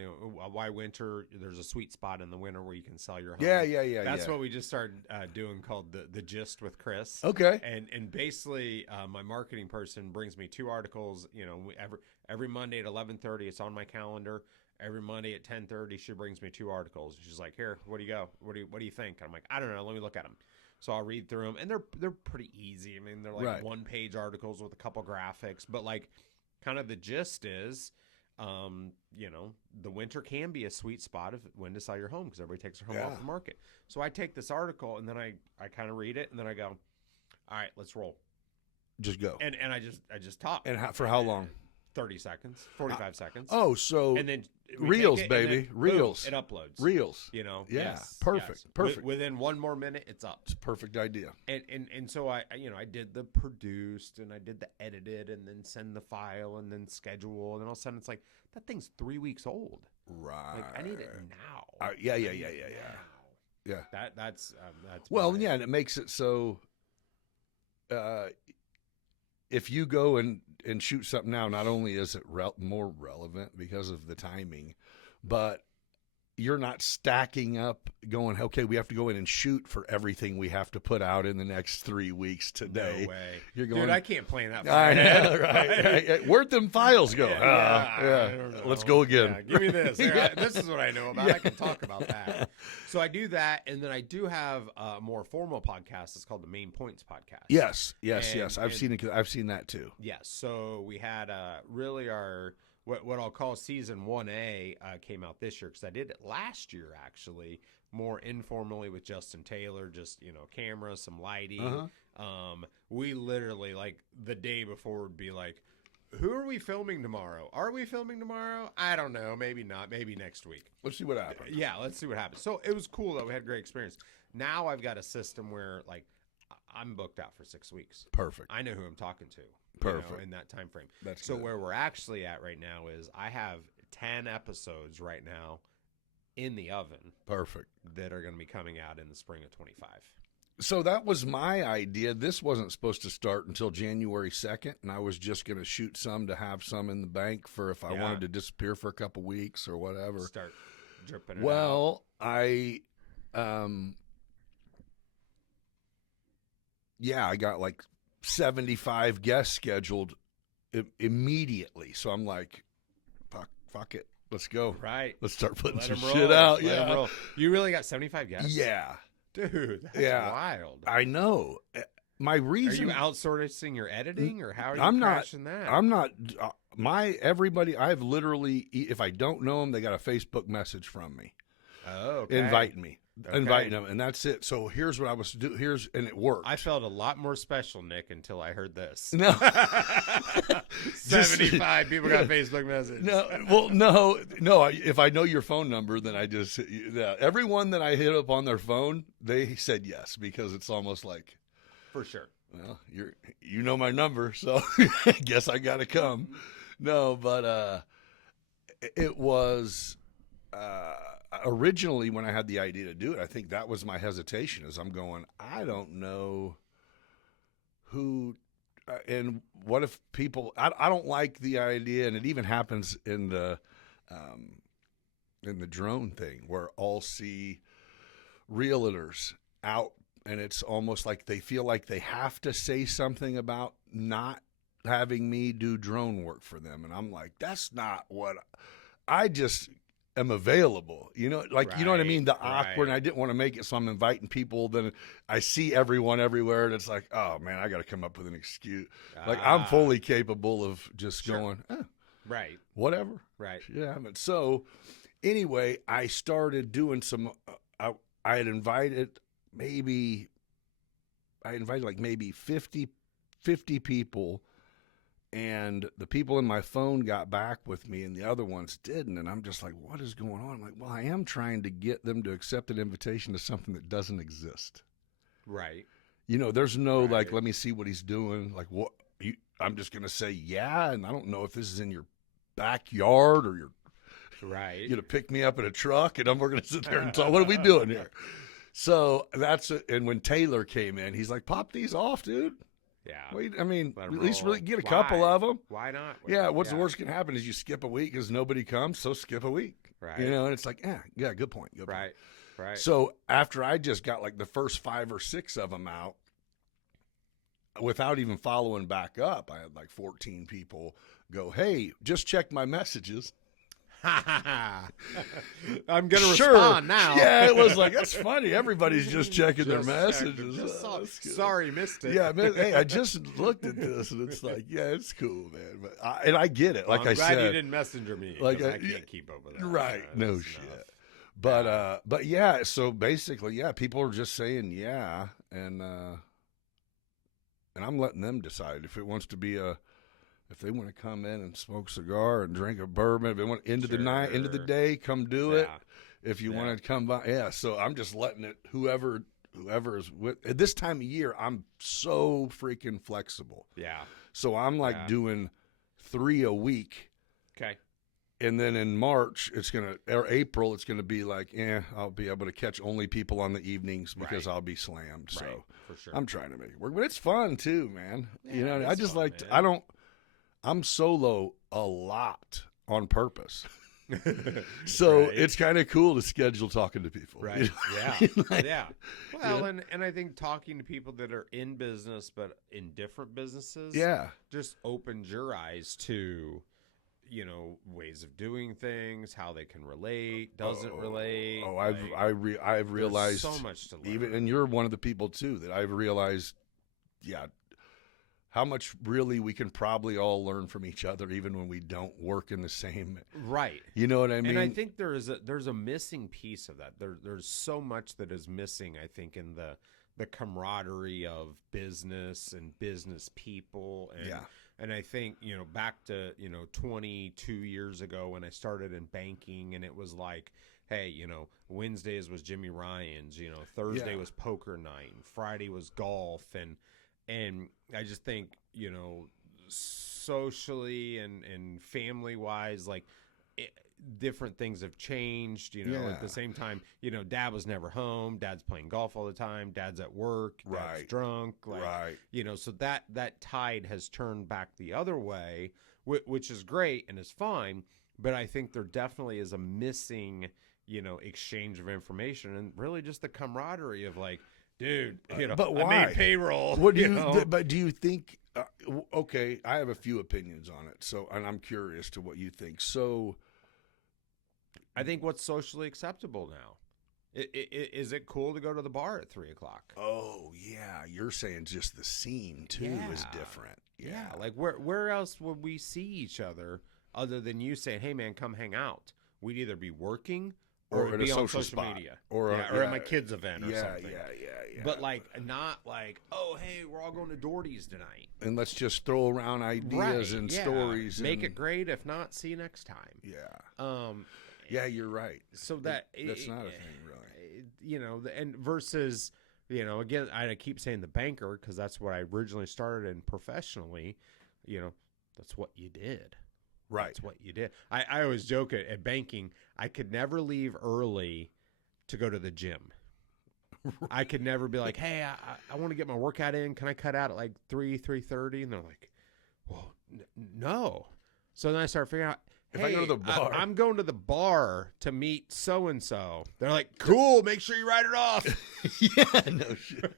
Why winter? There's a sweet spot in the winter where you can sell your home. Yeah. That's what we just started doing called the Gist with Chris. Okay. And basically, my marketing person brings me 2 articles. You know, every Monday at 11:30, it's on my calendar. Every Monday at 10:30, she brings me 2 articles. She's like, "Here, what do you go? What do you think?" And I'm like, "I don't know. Let me look at them." So I'll read through them, and they're pretty easy. I mean, they're like 1-page articles with a couple graphics, but like, kind of the gist is, the winter can be a sweet spot of when to sell your home because everybody takes their home off the market. So I take this article and then I kind of read it and then I go, "All right, let's roll." Just go. And I just talk. And for how long? 30 seconds, 45 seconds. Oh, so and then Reels, baby. Reels. Boom, it uploads. Reels. You know. Yeah. Yes, Perfect. yes. Perfect. Within 1 more minute, it's up. It's a perfect idea. And so I did the produced and I did the edited and then send the file and then schedule and then all of a sudden it's like that thing's 3 weeks old. Right. Like I need it now. Yeah. That's well, yeah, and it makes it so. If you go and shoot something now, not only is it more relevant because of the timing, but you're not stacking up going, okay, we have to go in and shoot for everything we have to put out in the next 3 weeks today. No way. You're going, dude, I can't plan that far I ahead. know, right. Where'd them files go? I don't know. Let's go again. Yeah, give me this. This is what I know about. I can talk about that. So I do that, and then I do have a more formal podcast. It's called the Main Points Podcast. Yes. I've seen it. I've seen that too. Yes. So we had really our what I'll call season 1A came out this year because I did it last year actually more informally with Justin Taylor, just camera, some lighting. We literally like the day before would be like, who are we filming tomorrow? Are we filming tomorrow? I don't know. Maybe not. Maybe next week. Let's see what happens. Yeah, let's see what happens. So it was cool though. We had a great experience. Now I've got a system where like I'm booked out for 6 weeks. Perfect. I know who I'm talking to. Perfect. In that time frame. That's so good. Where we're actually at right now is I have 10 episodes right now in the oven. Perfect. That are going to be coming out in the spring of 25. So that was my idea. This wasn't supposed to start until January 2nd, and I was just going to shoot some to have some in the bank for if I wanted to disappear for a couple weeks or whatever. Start dripping it out. I got like 75 guests scheduled immediately. So I'm like, fuck it. Let's go. Right. Let's start putting some roll. shit out. Let 'em roll. You really got 75 guests? Yeah. Dude, that's wild. I know. My reason. Are you outsourcing your editing or how are you crashing that? I'm not. Everybody, I've literally, if I don't know them, they got a Facebook message from me. Oh, okay. Inviting me. Inviting them, and that's it. So here's what I was doing. And it worked. I felt a lot more special, Nick, until I heard this. No, 75 people got Facebook message. No. If I know your phone number, then I just everyone that I hit up on their phone, they said yes because it's almost like, for sure. Well, you know my number, so I guess I got to come. No, but it was originally when I had the idea to do it, I think that was my hesitation is I'm going, I don't know who and what if people, I don't like the idea. And it even happens in the drone thing where I'll see realtors out and it's almost like they feel like they have to say something about not having me do drone work for them. And I'm like, that's not what I just am available. You know, like, you know what I mean? The awkward, and I didn't want to make it. So I'm inviting people. Then I see everyone everywhere. And it's like, oh man, I got to come up with an excuse. Like I'm fully capable of just going, right. Whatever. Right. Yeah. But so anyway, I started doing some, I had invited like maybe 50 people, and the people in my phone got back with me and the other ones didn't. And I'm just like, what is going on? I'm like, well, I am trying to get them to accept an invitation to something that doesn't exist. Right. You know, there's no like, let me see what he's doing. Like what I'm just going to say, yeah. And I don't know if this is in your backyard or you're going to pick me up in a truck and we're going to sit there and talk. What are we doing here? So that's it. And when Taylor came in, he's like, pop these off, dude. Yeah. Wait, I mean, Let at 'em least roll. really get a couple of them. Why not? Yeah. What's the worst can happen is you skip a week because nobody comes. So skip a week. Right. You know, and it's like, yeah, good point. Good point. Right. So after I just got like the first 5 or 6 of them out, without even following back up, I had like 14 people go, hey, just check my messages. I'm going to respond now. Yeah, it was like, that's funny. Everybody's just checking their messages. Sorry, missed it. Yeah, man, hey, I just looked at this, and it's like, yeah, it's cool, man. But I get it. Like I'm I glad said, you didn't messenger me. like I can't keep up with that. Right? No shit. But yeah. So basically, yeah, people are just saying yeah, and I'm letting them decide if it wants to be if they want to come in and smoke a cigar and drink a bourbon, if they want into the night, into the day, come do it. If you want to come by, so I'm just letting it. Whoever is with at this time of year, I'm so freaking flexible. Yeah. So I'm like doing 3 a week. Okay. And then in March, or April, it's gonna be like, I'll be able to catch only people on the evenings because I'll be slammed. So for sure. I'm trying to make it work, but it's fun too, man. Yeah, you know, I just fun, like man. I'm solo a lot on purpose. So it's kind of cool to schedule talking to people. Right. You know? Yeah. Well, and I think talking to people that are in business but in different businesses just opens your eyes to, you know, ways of doing things, how they can relate, doesn't relate. Oh, I've realized so much to learn. Even, and you're one of the people too that I've realized, how much really we can probably all learn from each other, even when we don't work in the same. Right. You know what I mean? And I think there's a missing piece of that. There's so much that is missing, I think, in the camaraderie of business and business people. And, and I think, you know, back to, 22 years ago when I started in banking, and it was like, hey, Wednesdays was Jimmy Ryan's, Thursday was poker night, and Friday was golf, and I just think, socially and family wise, like different things have changed, at the same time, dad was never home. Dad's playing golf all the time. Dad's at work. Dad's drunk. So that tide has turned back the other way, which is great and is fine. But I think there definitely is a missing, exchange of information and really just the camaraderie of like, dude, but why? I made payroll. What do you? But do you think? Okay, I have a few opinions on it. So, and I'm curious to what you think. So, I think what's socially acceptable now. Is it cool to go to the bar at 3:00? Oh yeah, you're saying just the scene too is different. Yeah, like where else would we see each other other than you saying, "Hey man, come hang out"? We'd either be working. Or at be a on social social spot. media, or at my kid's event, or something. Yeah. But like, not like, oh, hey, we're all going to Doherty's tonight, and let's just throw around ideas and stories. Make it great. If not, see you next time. Yeah, you're right. So that's not a thing, really. And versus, again, I keep saying the banker because that's what I originally started in professionally. That's what you did. Right. That's what you did. I always joke at banking, I could never leave early to go to the gym. I could never be like, hey, I want to get my workout in. Can I cut out at like 3:30? And they're like, well, no. So then I start figuring out, If I go to the bar. I'm going to the bar to meet so-and-so. They're like, cool, make sure you write it off. Yeah, no shit.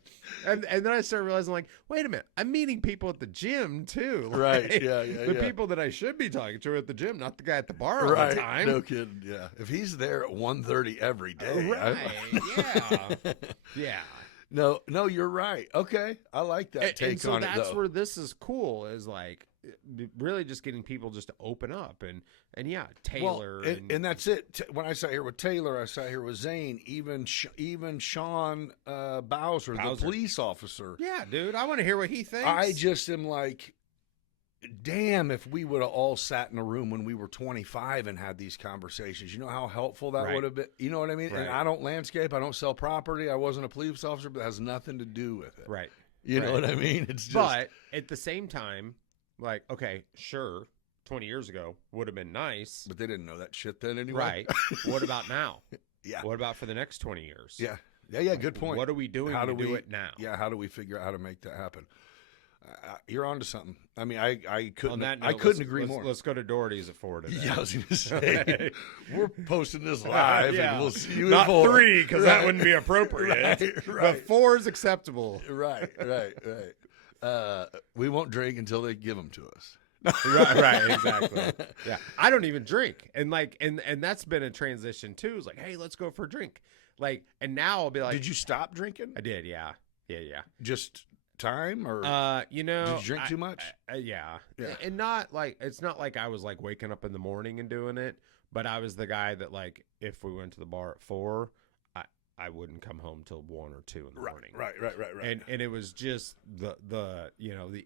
And then I started realizing, like, wait a minute, I'm meeting people at the gym too. Right, Like, yeah, the people that I should be talking to at the gym, not the guy at the bar all Right, the time. no kidding. Yeah, if he's there at 1:30 every day, Right, yeah. Yeah. No, you're right. Okay, I like that take and so on it. that's Though. where this is cool, is like really just getting people just to open up and yeah, Taylor. Well, and that's it. When I sat here with Taylor, I sat here with Zane, even Sean Bowser, the police officer. Yeah, dude, I want to hear what he thinks. I just am like, damn, if we would have all sat in a room when we were 25 and had these conversations, you know how helpful that Right. would have been? You know what I mean? Right. And I don't landscape, I don't sell property, I wasn't a police officer, but it has nothing to do with it. Right. You know Right. what I mean? It's just. But at the same time, like, okay, sure, 20 years ago would have been nice. But they didn't know that shit then anyway. Right. What about now? Yeah. What about for the next 20 years? Yeah. Yeah, good point. What are we doing How to do do we- it now? Yeah, how do we figure out how to make that happen? You're onto something. I mean, I couldn't. On that note, I couldn't let's- agree let's- more. Let's go to Doherty's at 4 today. Yeah, I was going to say we're posting this live, Yeah. and we'll see you Not at 4. 3, because that Right. wouldn't be appropriate. Right. But 4 is acceptable. Right. We won't drink until they give them to us. right, exactly. Yeah, I don't even drink, and like, and that's been a transition too. It's like, hey, let's go for a drink. Like, and now I'll be like, Did you stop drinking? I did, yeah. Just time, or You know, did you drink too much? Yeah, Yeah. and not like, it's not like I was like waking up in the morning and doing it, but I was the guy that, like, if we went to the bar at 4, I wouldn't come home till 1 or 2 in the morning. Right. And it was just the you know, the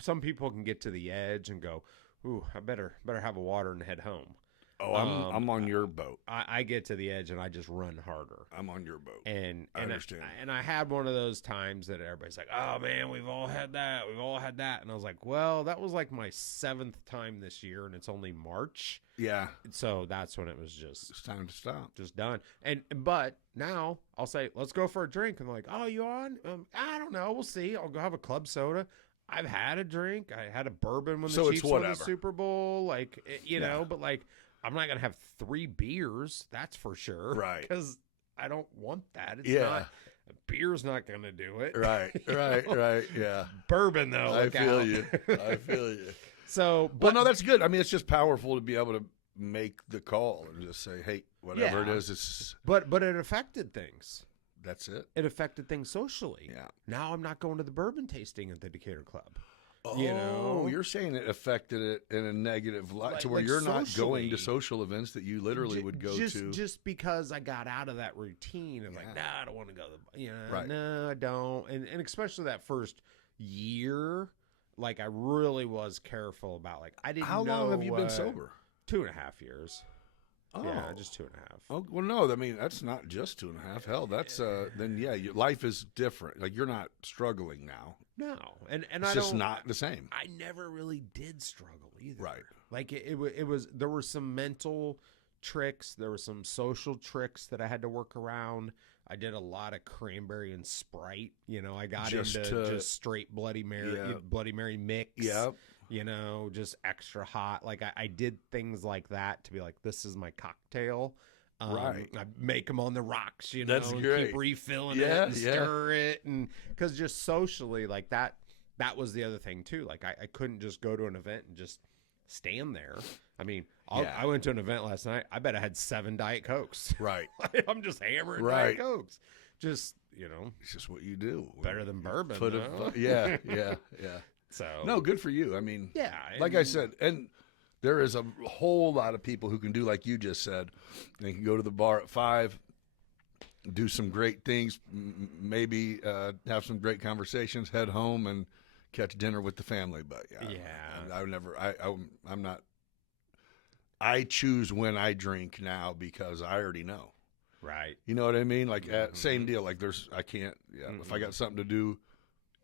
some people can get to the edge and go, ooh, I better have a water and head home. Oh, I'm on your boat. I get to the edge and I just run harder. I'm on your boat. And I understand. And I had one of those times that everybody's like, oh man, we've all had that. And I was like, well, that was like my 7th time this year, and it's only March. Yeah, So that's when it was just it's time to stop. done. But now I'll say, let's go for a drink. And they're like, oh, you on? I don't know. We'll see. I'll go have a club soda. I've had a drink. I had a bourbon when So the it's Chiefs won the whatever. Super Bowl. Like, you Yeah. know, but like, I'm not going to have 3 beers. That's for sure. Right. Because I don't want that. It's Yeah. not, beer's not going to do it. Right. Yeah. Bourbon, though. I look feel out. you. I feel you. So, Well, but no, that's good. I mean, it's just powerful to be able to make the call and just say, hey, whatever it Yeah. is, it's but it affected things. that's it. It affected things socially. Yeah. Now I'm not going to the bourbon tasting at the Decatur Club. Oh, You know? you're saying it affected it in a negative light to where Like you're not going to socially. social events that you literally would go to. Just because I got out of that routine of like, Yeah. nah, I don't want to go. Right. No, I don't. And especially that first year, like I really was careful about, like, I didn't How know long have you been what- sober? 2.5 years. Oh, Yeah, just 2.5. Oh, well, no, I mean, that's not just 2.5. Hell, that's, then yeah, your life is different. Like, you're not struggling now. No, and It's I just don't. not the same. I never really did struggle either. Right. Like it was. There were some mental tricks. There were some social tricks that I had to work around. I did a lot of cranberry and Sprite. You know, I got Just into to- just straight Bloody Mary, Yeah. Bloody Mary mix. Yep. You know, just extra hot. Like I did things like that to be like, this is my cocktail. Right. I make them on the rocks, you know, That's and great. keep refilling Yeah, it and yeah. stir it. And because just socially, like that was the other thing too. Like I couldn't just go to an event and just stand there. I mean, Yeah. I went to an event last night. I bet I had 7 Diet Cokes. Right. I'm just hammering Right. Diet Cokes. Just, you know, It's just what you do. better than bourbon. Foot though. of, yeah. So No, good for you. I mean, yeah. like I and- said, and there is a whole lot of people who can do like you just said. They can go to the bar at 5, do some great things, maybe have some great conversations, head home, and catch dinner with the family. But Yeah. I would never. I'm not. I choose when I drink now because I already know. Right. You know what I mean? Like same Mhm. deal. Like I can't. Yeah. If I got something to do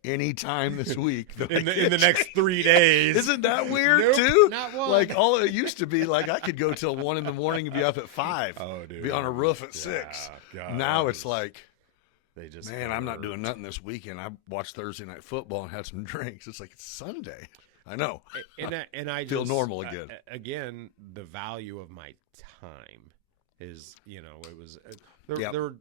anytime this week. In the next 3 days. Isn't that weird Nope, too? not one. Like all it used to be, like I could go till 1 a.m. and be up at 5. Oh, dude. Be on a roof at 6. God, Now it's like, they just man, I'm not doing nothing this weekend. I watched Thursday night football and had some drinks. It's like it's Sunday. I know. And I feel just, normal again. Again, the value of my time is, it was Yep. there were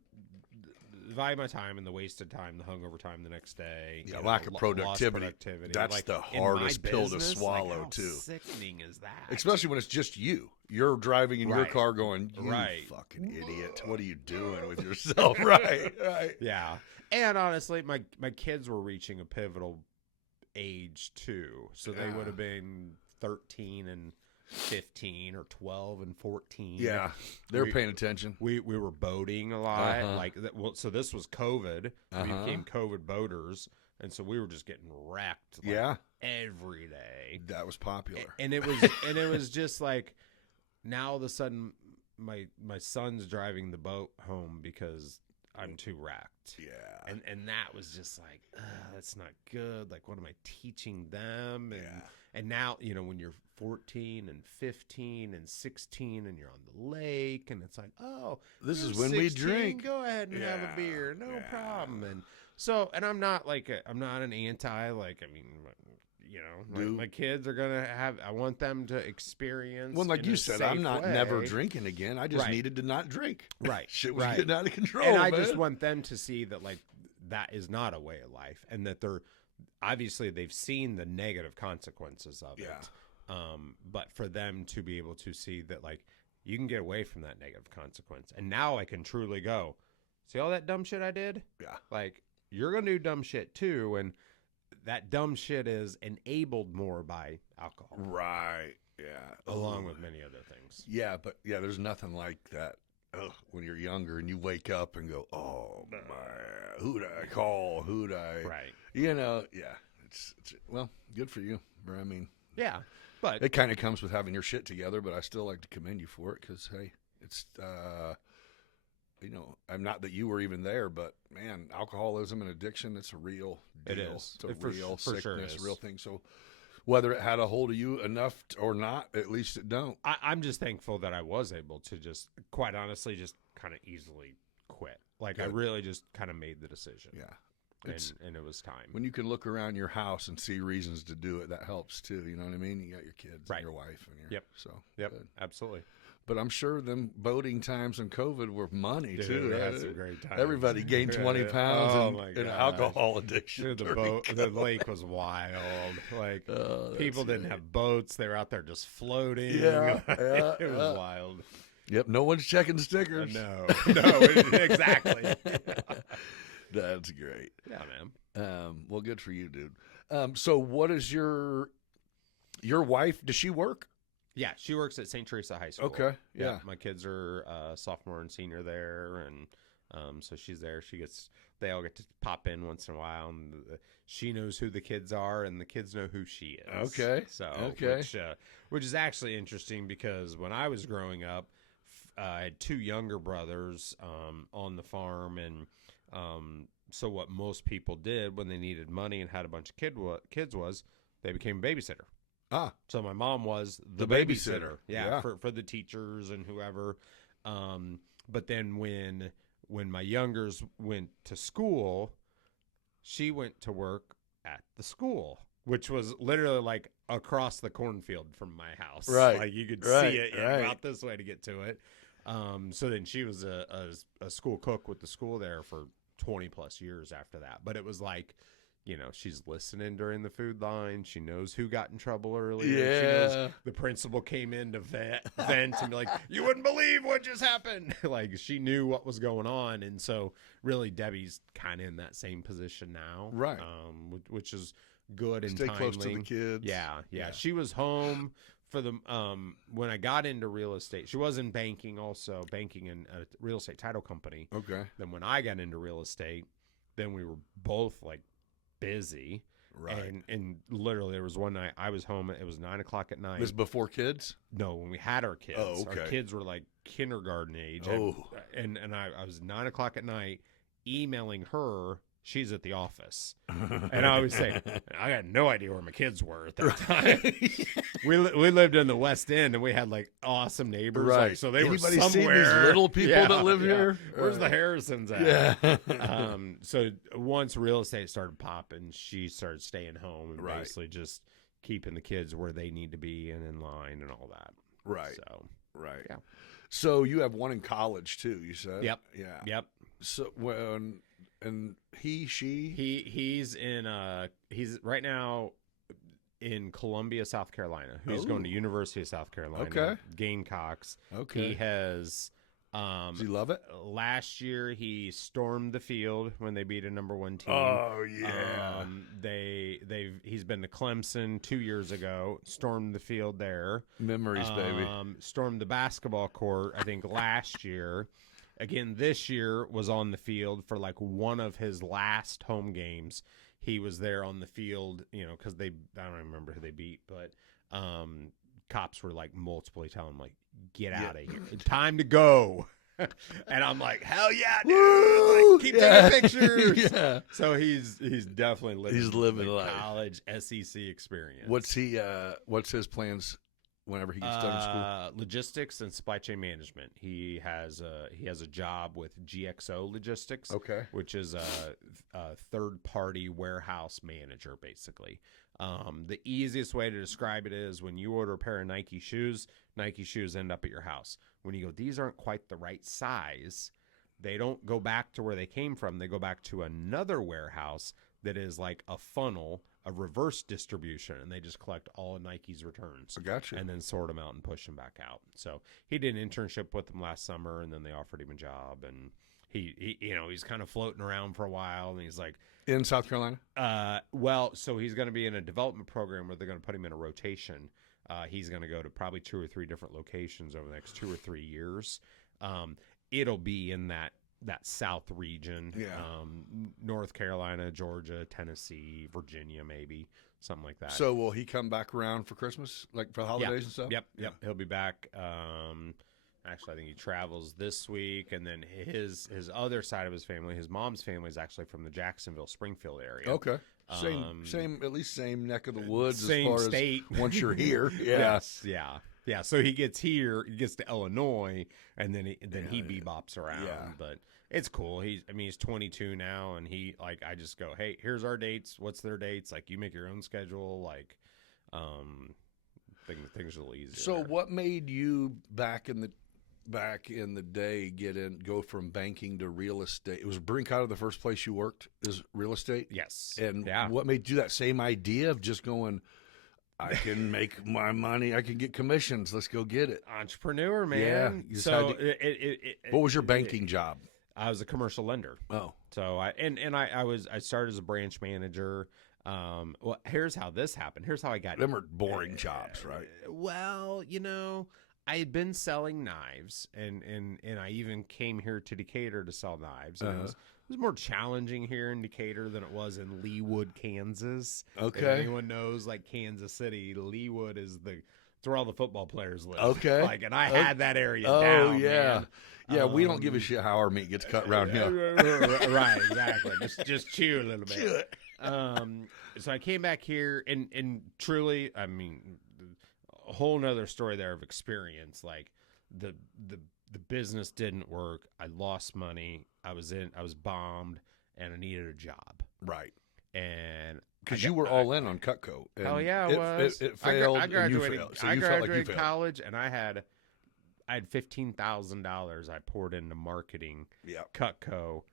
the value of my time and the wasted time, the hungover time the next day. Yeah, lack of lost productivity. That's like, the in my hardest pill to business, swallow, like, how too. Sickening is that? Especially when it's just you. You're driving in your Right. car going, you Right. fucking idiot. What are you doing with yourself? Right. Yeah. And honestly, my kids were reaching a pivotal age too. So they would have been 13 and 15 or 12 and 14. Yeah. They're paying attention. We were boating a lot. Uh-huh. Like that, well, so this was COVID. We became COVID boaters. And so we were just getting wrecked every day. That was popular. And it was just like, now all of a sudden my son's driving the boat home because I'm too wrecked. Yeah. And that was just like, that's not good. Like, what am I teaching them? And now, when you're 14 and 15 and 16 and you're on the lake and it's like, oh, this you're is when we 16, drink. Go ahead and have a beer. No problem. And so, and I'm not like, I'm not an anti, like, I mean, my kids are going to I want them to experience. Well, like in you a said, safe I'm not way. never drinking again. I just needed to not drink. Right. Shit was getting out of control. And I man. just want them to see that, like, that is not a way of life, and that obviously they've seen the negative consequences of it. But for them to be able to see that, like, you can get away from that negative consequence. And now I can truly go, see all that dumb shit I did? Yeah. Like, you're going to do dumb shit too. And that dumb shit is enabled more by alcohol. Right. Yeah. Along with many other things. Yeah, but there's nothing like that. When you're younger and you wake up and go, oh man, who'd I call? Who'd I? Right. It's well, good for you, bro. I mean, yeah, but it kind of comes with having your shit together. But I still like to commend you for it because hey, it's I'm not that you were even there, but man, alcoholism and addiction—it's a real deal. It is. It's a real for sickness, sure is. a real thing. So. Whether it had a hold of you enough or not, at least it don't. I'm just thankful that I was able to just, quite honestly, just kind of easily quit. Like, Good. I really just kind of made the decision. Yeah. And it was time. When you can look around your house and see reasons to do it, that helps too. You know what I mean? You got your kids and your wife. And Yep. Good. Absolutely. But I'm sure them boating times and COVID were money Dude, too. we had some great times. Everybody gained 20 pounds in gosh. alcohol addiction. Dude, the lake was wild. Like, people didn't have boats. They were out there just floating. Yeah. It was wild. Yep. No one's checking stickers. No, exactly. That's great. Yeah, man. Well, good for you, dude. So what is your wife, does she work? Yeah, she works at St. Teresa High School. Okay, yeah. My kids are sophomore and senior there, and so she's there. They all get to pop in once in a while, and she knows who the kids are, and the kids know who she is. Okay. So, okay. Which is actually interesting because when I was growing up, I had two younger brothers on the farm, and so what most people did when they needed money and had a bunch of kids was they became a babysitter. So my mom was the babysitter. Yeah. For the teachers and whoever. But then when my youngers went to school, she went to work at the school, which was literally like across the cornfield from my house. Right. Like you could see it. You right. go out this way to get to it. So then she was a school cook with the school there for 20 plus years after that. But it was like, she's listening during the food line. She knows who got in trouble earlier. Yeah. She knows the principal came in to vent and be like, you wouldn't believe what just happened. Like, she knew what was going on. And so really Debbie's kind of in that same position now. Right. Which is good and Stay timely. close to the kids. Yeah. She was home for the when I got into real estate. She was in banking also, banking in a real estate title company. Okay. Then when I got into real estate, then we were both like busy. Right. And literally there was one night I was home. It was 9 o'clock at night. This before kids? No, when we had our kids. Oh, okay. Our kids were like kindergarten age. Oh. And I was 9 o'clock at night emailing her. she's at the office. And I always say, I got no idea where my kids were at that time. we lived in the West End, and we had like awesome neighbors. Right. Like, so they Anybody were somewhere. see these little people that live here? Where's the Harrisons at? Yeah. So once real estate started popping, she started staying home and Right. basically just keeping the kids where they need to be and in line and all that. Right. So Right. Yeah. So you have one in college too, you said? Yep. Yeah. Yep. So and she He's right now in Columbia, South Carolina. He's going to University of South Carolina. Okay. Gamecocks. Okay. He has Does he love it? last year he stormed the field when they beat a #1 team. Oh yeah. He's been to Clemson 2 years ago, stormed the field there. Memories, baby. Stormed the basketball court, I think, last year. Again, this year was on the field for like one of his last home games. He was there on the field, because I don't remember who they beat, but cops were like multiply telling him, like, get out of here. Time to go. And I'm like, hell yeah, dude. Like, keep taking pictures. Yeah. So he's definitely living the life. college SEC experience. What's his plans whenever he gets done in school? Logistics and supply chain management. He has a job with GXO Logistics, Okay. which is a third-party warehouse manager, basically. The easiest way to describe it is when you order a pair of Nike shoes end up at your house. When you go, these aren't quite the right size, they don't go back to where they came from. They go back to another warehouse that is like a funnel, a reverse distribution, and they just collect all of Nike's returns. I got you. And then sort them out and push them back out. So he did an internship with them last summer, and then they offered him a job, and he's kind of floating around for a while, and he's like, In South Carolina? so he's going to be in a development program where they're going to put him in a rotation. He's going to go to probably 2 or 3 different locations over the next 2 or 3 years. It'll be in that South region, North Carolina, Georgia, Tennessee, Virginia, maybe something like that. So will he come back around for Christmas, like for the holidays and stuff? Yep. He'll be back. Actually, I think he travels this week, and then his other side of his family, his mom's family, is actually from the Jacksonville, Springfield area. Okay. Same neck of the woods same as far state. as once you're here. Yeah. Yes, yeah. So he gets here, he gets to Illinois, and then he bebops around. Yeah. But it's cool. He's 22 now, and I just go, hey, here's our dates. What's their dates? Like, you make your own schedule. Like, things are a little easier. So what made you back in the day go from banking to real estate? It was Brinkotter the first place you worked is real estate? Yes. And what made you that same idea of just going, I can make my money, I can get commissions, let's go get it? Entrepreneur, man. Yeah. So What was your banking job? I was a commercial lender. Oh. So I started as a branch manager. Well, here's how this happened. Here's how I got Them are boring jobs, right? Well, I had been selling knives, and I even came here to Decatur to sell knives. And it was more challenging here in Decatur than it was in Leawood, Kansas. Okay. If anyone knows, like, Kansas City, Leawood is it's where all the football players live. Okay. And I had that area Oh, down, yeah. man. Yeah, we don't give a shit how our meat gets cut around here. Right, exactly. Just chew a little bit. Chew it. So I came back here, and truly, I mean, a whole nother story there of experience. Like, the business didn't work. I lost money. I was bombed, and I needed a job. Right. And because you were all in on Cutco. Hell yeah, I was. It failed. I graduated. And you failed. So I you felt like you graduated failed. college, and I had $15,000 I poured into marketing. Yeah. Cutco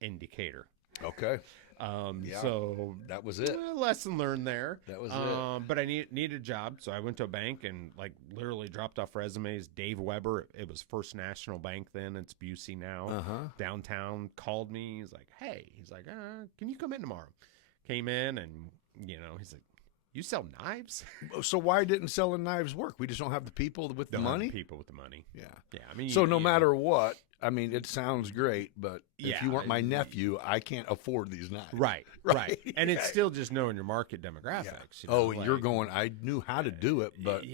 in Decatur. Okay. So that was it. Lesson learned there. That was it. But I needed a job, so I went to a bank and literally dropped off resumes. Dave Weber, it was First National Bank then. It's Busey now. Downtown, called me. He's like, "Hey," "can you come in tomorrow?" Came in, and he's like, "You sell knives?" So why didn't selling knives work? We just don't have the people with the money. People with the money. Yeah. Yeah. I mean, so no matter what, I mean, it sounds great, but if Yeah, you weren't my nephew, I can't afford these knives. Right. And it's still just knowing your market demographics. Yeah. You're going. I knew how to do it, but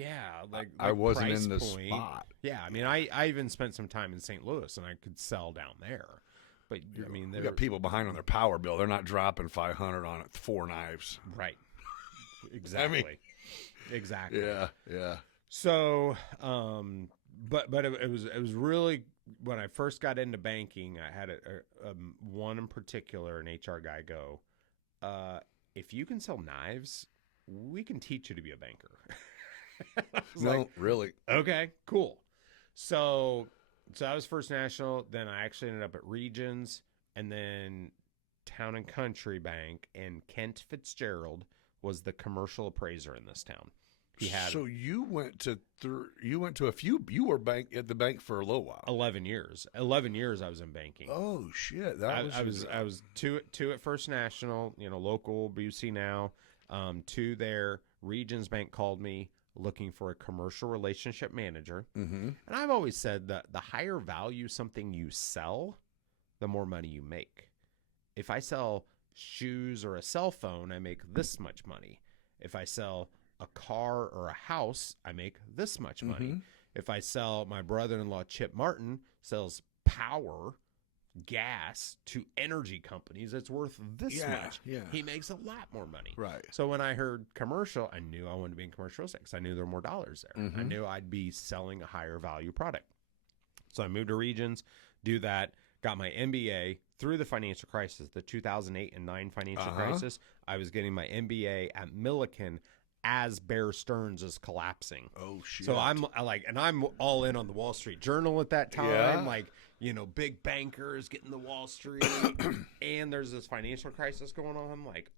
I wasn't in the spot. Yeah, I mean, I even spent some time in St. Louis, and I could sell down there. But I mean, we got people behind on their power bill. They're not dropping 500 on it, 4 knives. right. Exactly. Exactly. Yeah. So, but it was really when I first got into banking. I had one in particular, an HR guy go, if you can sell knives, we can teach you to be a banker. No, really. Okay, cool. So I was First National. Then I actually ended up at Regions, and then Town and Country Bank. And Kent Fitzgerald was the commercial appraiser in this town. He had So you went to a few. You were at the bank for a little while. 11 years. 11 years I was in banking. Oh shit! I was two at First National, local BUC now. 2 there. Regions Bank called me looking for a commercial relationship manager. Mm-hmm. And I've always said that the higher value something you sell, the more money you make. If I sell shoes or a cell phone, I make this much money. If I sell a car or a house, I make this much money. Mm-hmm. If I sell, my brother-in-law Chip Martin sells power, gas to energy companies, it's worth this much. Yeah. He makes a lot more money. Right. So when I heard commercial, I knew I wanted to be in commercial because I knew there were more dollars there. Mm-hmm. I knew I'd be selling a higher value product. So I moved to Regions, do that, got my MBA through the financial crisis, the 2008 and 9 financial crisis. I was getting my MBA at Milliken as Bear Stearns is collapsing. Oh shit! So I'm all in on the Wall Street Journal at that time. Yeah. Like, big bankers getting the Wall Street, and there's this financial crisis going on. Like,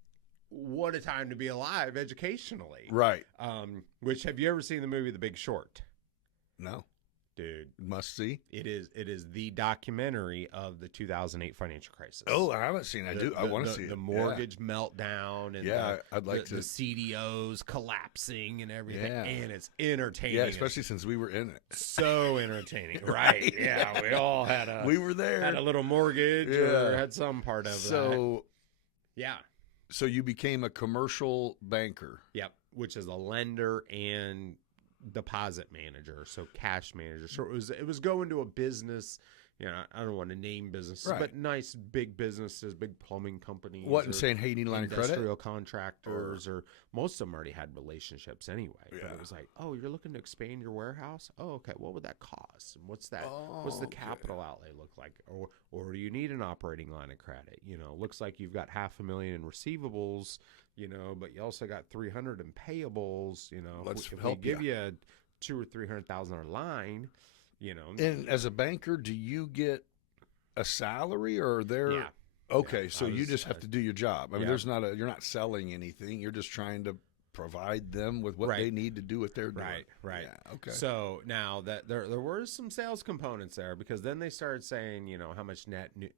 what a time to be alive educationally. Right. Which, have you ever seen the movie The Big Short? No. Dude, Must see. it is the documentary of the 2008 financial crisis. Oh, I haven't seen it. I want to see it. The mortgage meltdown and I'd like the CDOs collapsing and everything. Yeah. And it's entertaining. Yeah, especially since we were in it. So entertaining. Right. Yeah. We all had We were there. had a little mortgage or had some part of that. So Yeah. So you became a commercial banker. Yep. Which is a lender and deposit manager, so cash manager. So it was going to a business, I don't want to name businesses, Right. but nice big businesses, big plumbing companies. Wasn't saying, hey, you need a line of credit? Industrial contractors, or most of them already had relationships anyway. But Yeah. it was like, oh, you're looking to expand your warehouse? Oh, okay. What would that cost? And what's the capital outlay look like? Or do you need an operating line of credit? Looks like you've got $500,000 in receivables, but you also got 300 in payables. Let's if help we give you a $200,000 or $300,000 line, And as a banker, do you get a salary or they're Yeah. Okay, Yeah, so you just have to do your job. I mean, you're not selling anything. You're just trying to provide them with what Right. they need to do what they're doing. Right. Yeah, okay. So now that there were some sales components there, because then they started saying, how much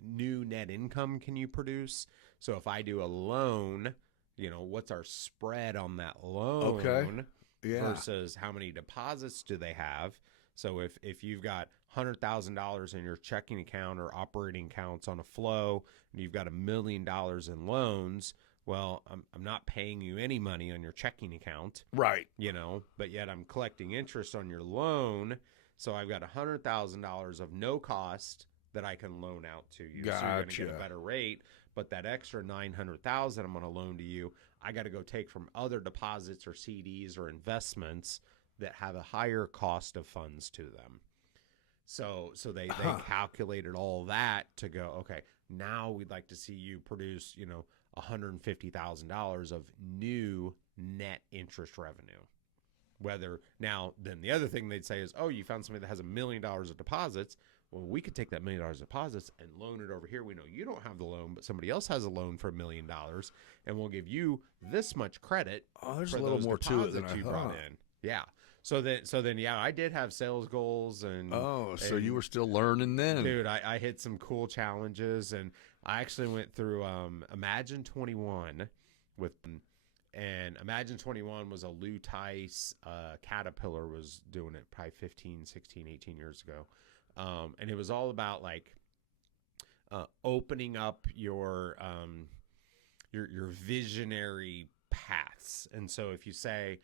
new net income can you produce? So if I do a loan, what's our spread on that loan? Okay. Yeah. Versus how many deposits do they have? So if you've got $100,000 in your checking account or operating accounts on a flow, and you've got $1 million in loans, well, I'm not paying you any money on your checking account, Right. but yet I'm collecting interest on your loan. So I've got $100,000 of no cost that I can loan out to you. So you're going to get Gotcha. a better rate. But that extra $900,000 I'm going to loan to you, I got to go take from other deposits or CDs or investments that have a higher cost of funds to them. So they calculated all that to go, okay, now we'd like to see you produce, $150,000 of new net interest revenue. Then the other thing they'd say is, oh, you found somebody that has $1 million of deposits. Well, we could take that $1 million of deposits and loan it over here. We know you don't have the loan, but somebody else has a loan for $1 million, and we'll give you this much credit. Oh, there's for a little those more to it than deposits I you brought thought. in. Yeah. So then, yeah, I did have sales goals, and So you were still learning then. dude, I hit some cool challenges, and I actually went through Imagine 21 and Imagine 21 was a Lou Tice, Caterpillar was doing it probably 15, 16, 18 years ago. And it was all about like opening up your visionary paths. And so if you say,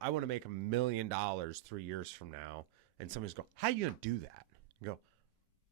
I want to make $1 million 3 years from now, and somebody's go, how are you going to do that? You go,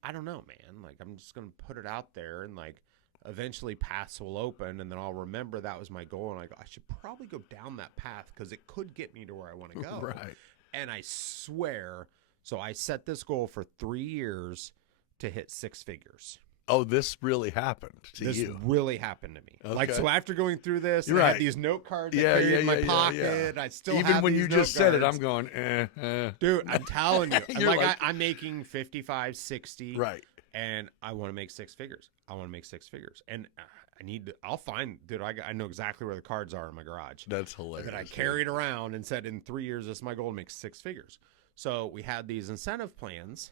I don't know, man. Like, I'm just going to put it out there, and like, eventually paths will open, and then I'll remember that was my goal, and I go, I should probably go down that path because it could get me to where I want to go. Right. And I swear, so I set this goal for 3 years to hit 6 figures. Oh, this really happened to This you. really happened to me. Okay. Like, so after going through this, You're I right. had these note cards I carried in my pocket. I still Even have when these you note just said it, cards. I'm going, Dude, I'm telling you. You're like, like- I'm making 55, 60. Right. And I want to make 6 figures. I want to make 6 figures. And I need to, I'll find, dude, I know exactly where the cards are in my garage. That's hilarious. That I carried around and said, in 3 years, this is my goal to make 6 figures. So we had these incentive plans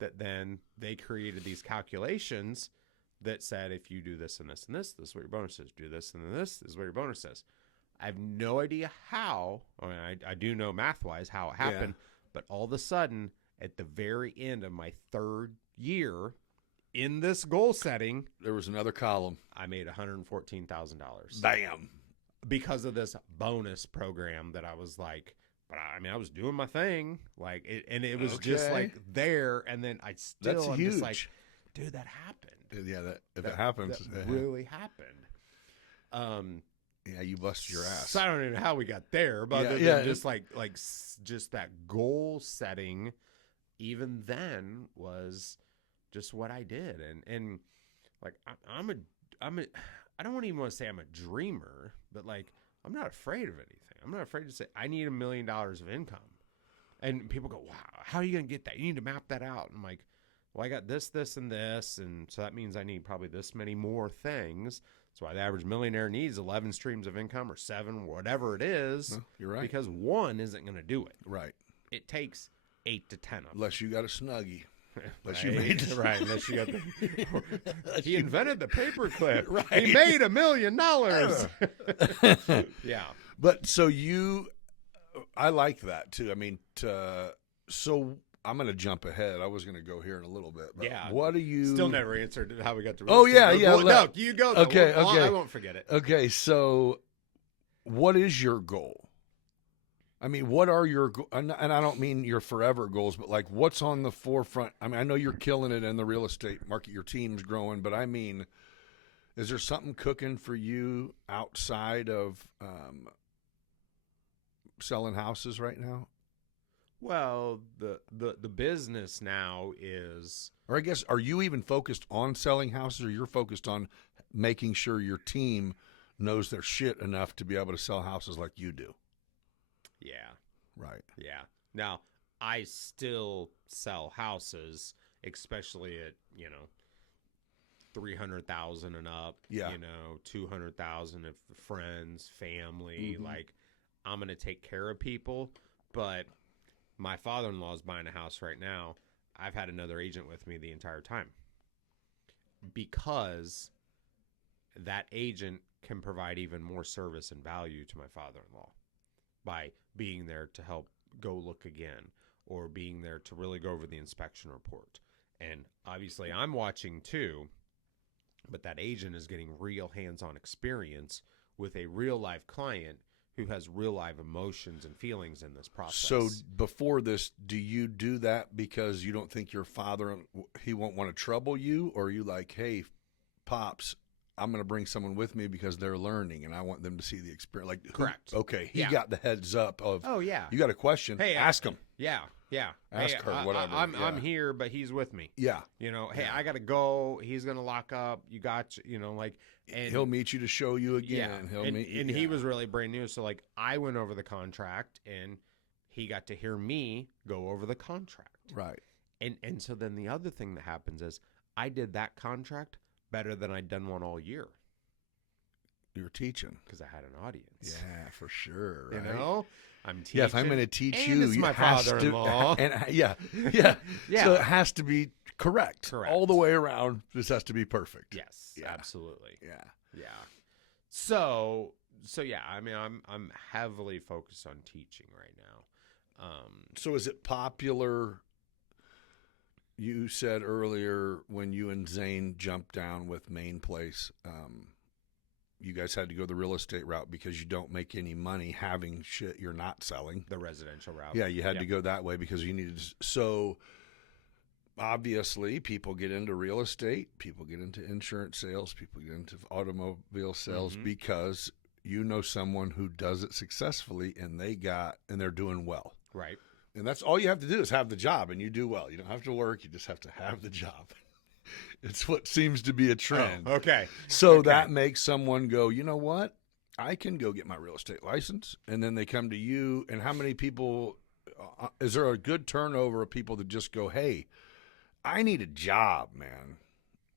that then they created these calculations that said, if you do this and this and this, this is what your bonus is. Do this and this is what your bonus is. I have no idea how. I mean, I do know math-wise how it happened, but all of a sudden, at the very end of my 3rd year in this goal setting, There was another column. I made $114,000 Bam. because of this bonus program that I was like, but I mean, I was doing my thing, like, it was just Okay. like there, and then I still, That's I'm huge. just like, dude, that happened. Yeah, if it happens, that really happened. yeah, you busted your ass. So I don't even know how we got there, but Yeah, other yeah. than just just that goal setting, even then was just what I did, and like I don't even want to say I'm a dreamer, but like I'm not afraid of anything. I'm not afraid to say I need $1 million of income, and people go, "Wow, how are you gonna get that? You need to map that out." And I'm like, well, I got this, this, and this, and so that means I need probably this many more things. That's why the average millionaire needs 11 streams of income or 7, whatever it is. No, you're right. Because one isn't going to do it. Right. It takes 8 to 10 of them. Unless you got a Snuggie. Unless right? you made right. Unless you got the. He invented the paperclip. Right. He made $1 million. Yeah. But so I like that too. I mean, so I'm going to jump ahead. I was going to go here in a little bit. But Yeah. What do you Still never answered how we got to. Oh, yeah, yeah. No, you go. Though. Okay, Well, okay. I won't forget it. Okay, so what is your goal? I mean, what are your and I don't mean your forever goals, but like what's on the forefront? I mean, I know you're killing it in the real estate market. Your team's growing, but I mean, is there something cooking for you outside of selling houses right now? Well, the business now is Or I guess, are you even focused on selling houses, or you're focused on making sure your team knows their shit enough to be able to sell houses like you do? yeah. Right. Yeah. Now, I still sell houses, especially at, 300,000 and up, Yeah. 200,000 if friends, family, Mhm. like I'm going to take care of people, but my father-in-law is buying a house right now. I've had another agent with me the entire time because that agent can provide even more service and value to my father-in-law by being there to help go look again or being there to really go over the inspection report. And obviously I'm watching too, but that agent is getting real hands-on experience with a real life client who has real life emotions and feelings in this process. So before this, do you do that because you don't think your father, he won't want to trouble you? Or are you like, hey, Pops, I'm going to bring someone with me because they're learning and I want them to see the experience. Like, Correct. Okay. He Yeah. got the heads up of, oh yeah, you got a question. Hey, ask him. yeah. Ask Hey, her, whatever. I'm Yeah. here, but he's with me. Yeah. Hey, Yeah. I gotta go. He's gonna lock up. You got, and He'll meet you to show you again. yeah, He'll and, meet you. and he yeah. was really brand new. So like, I went over the contract, and he got to hear me go over the contract. Right. And so then the other thing that happens is I did that contract better than I'd done one all year You're teaching. because I had an audience. Yeah, for sure. You Right? know, I'm teaching. Yeah, if I'm going to teach and you, it's my it has to- father-in-law. and yeah. Yeah. So it has to be correct. Correct. All the way around. This has to be perfect. Yes, Yeah. absolutely. Yeah. Yeah. So yeah, I mean, I'm heavily focused on teaching right now. So is it popular? You said earlier when you and Zane jumped down with Main Place, you guys had to go the real estate route because you don't make any money having shit you're not selling. The residential route. Yeah, you had to Yep. go that way because you needed. So obviously people get into real estate, people get into insurance sales, people get into automobile sales because you know someone who does it successfully and they're doing well. Right. And that's all you have to do is have the job and you do well. You don't have to work. You just have to have the job. It's what seems to be a trend. Oh, okay. So that makes someone go, you know what? I can go get my real estate license. And then they come to you. And how many people, is there a good turnover of people that just go, hey, I need a job, man.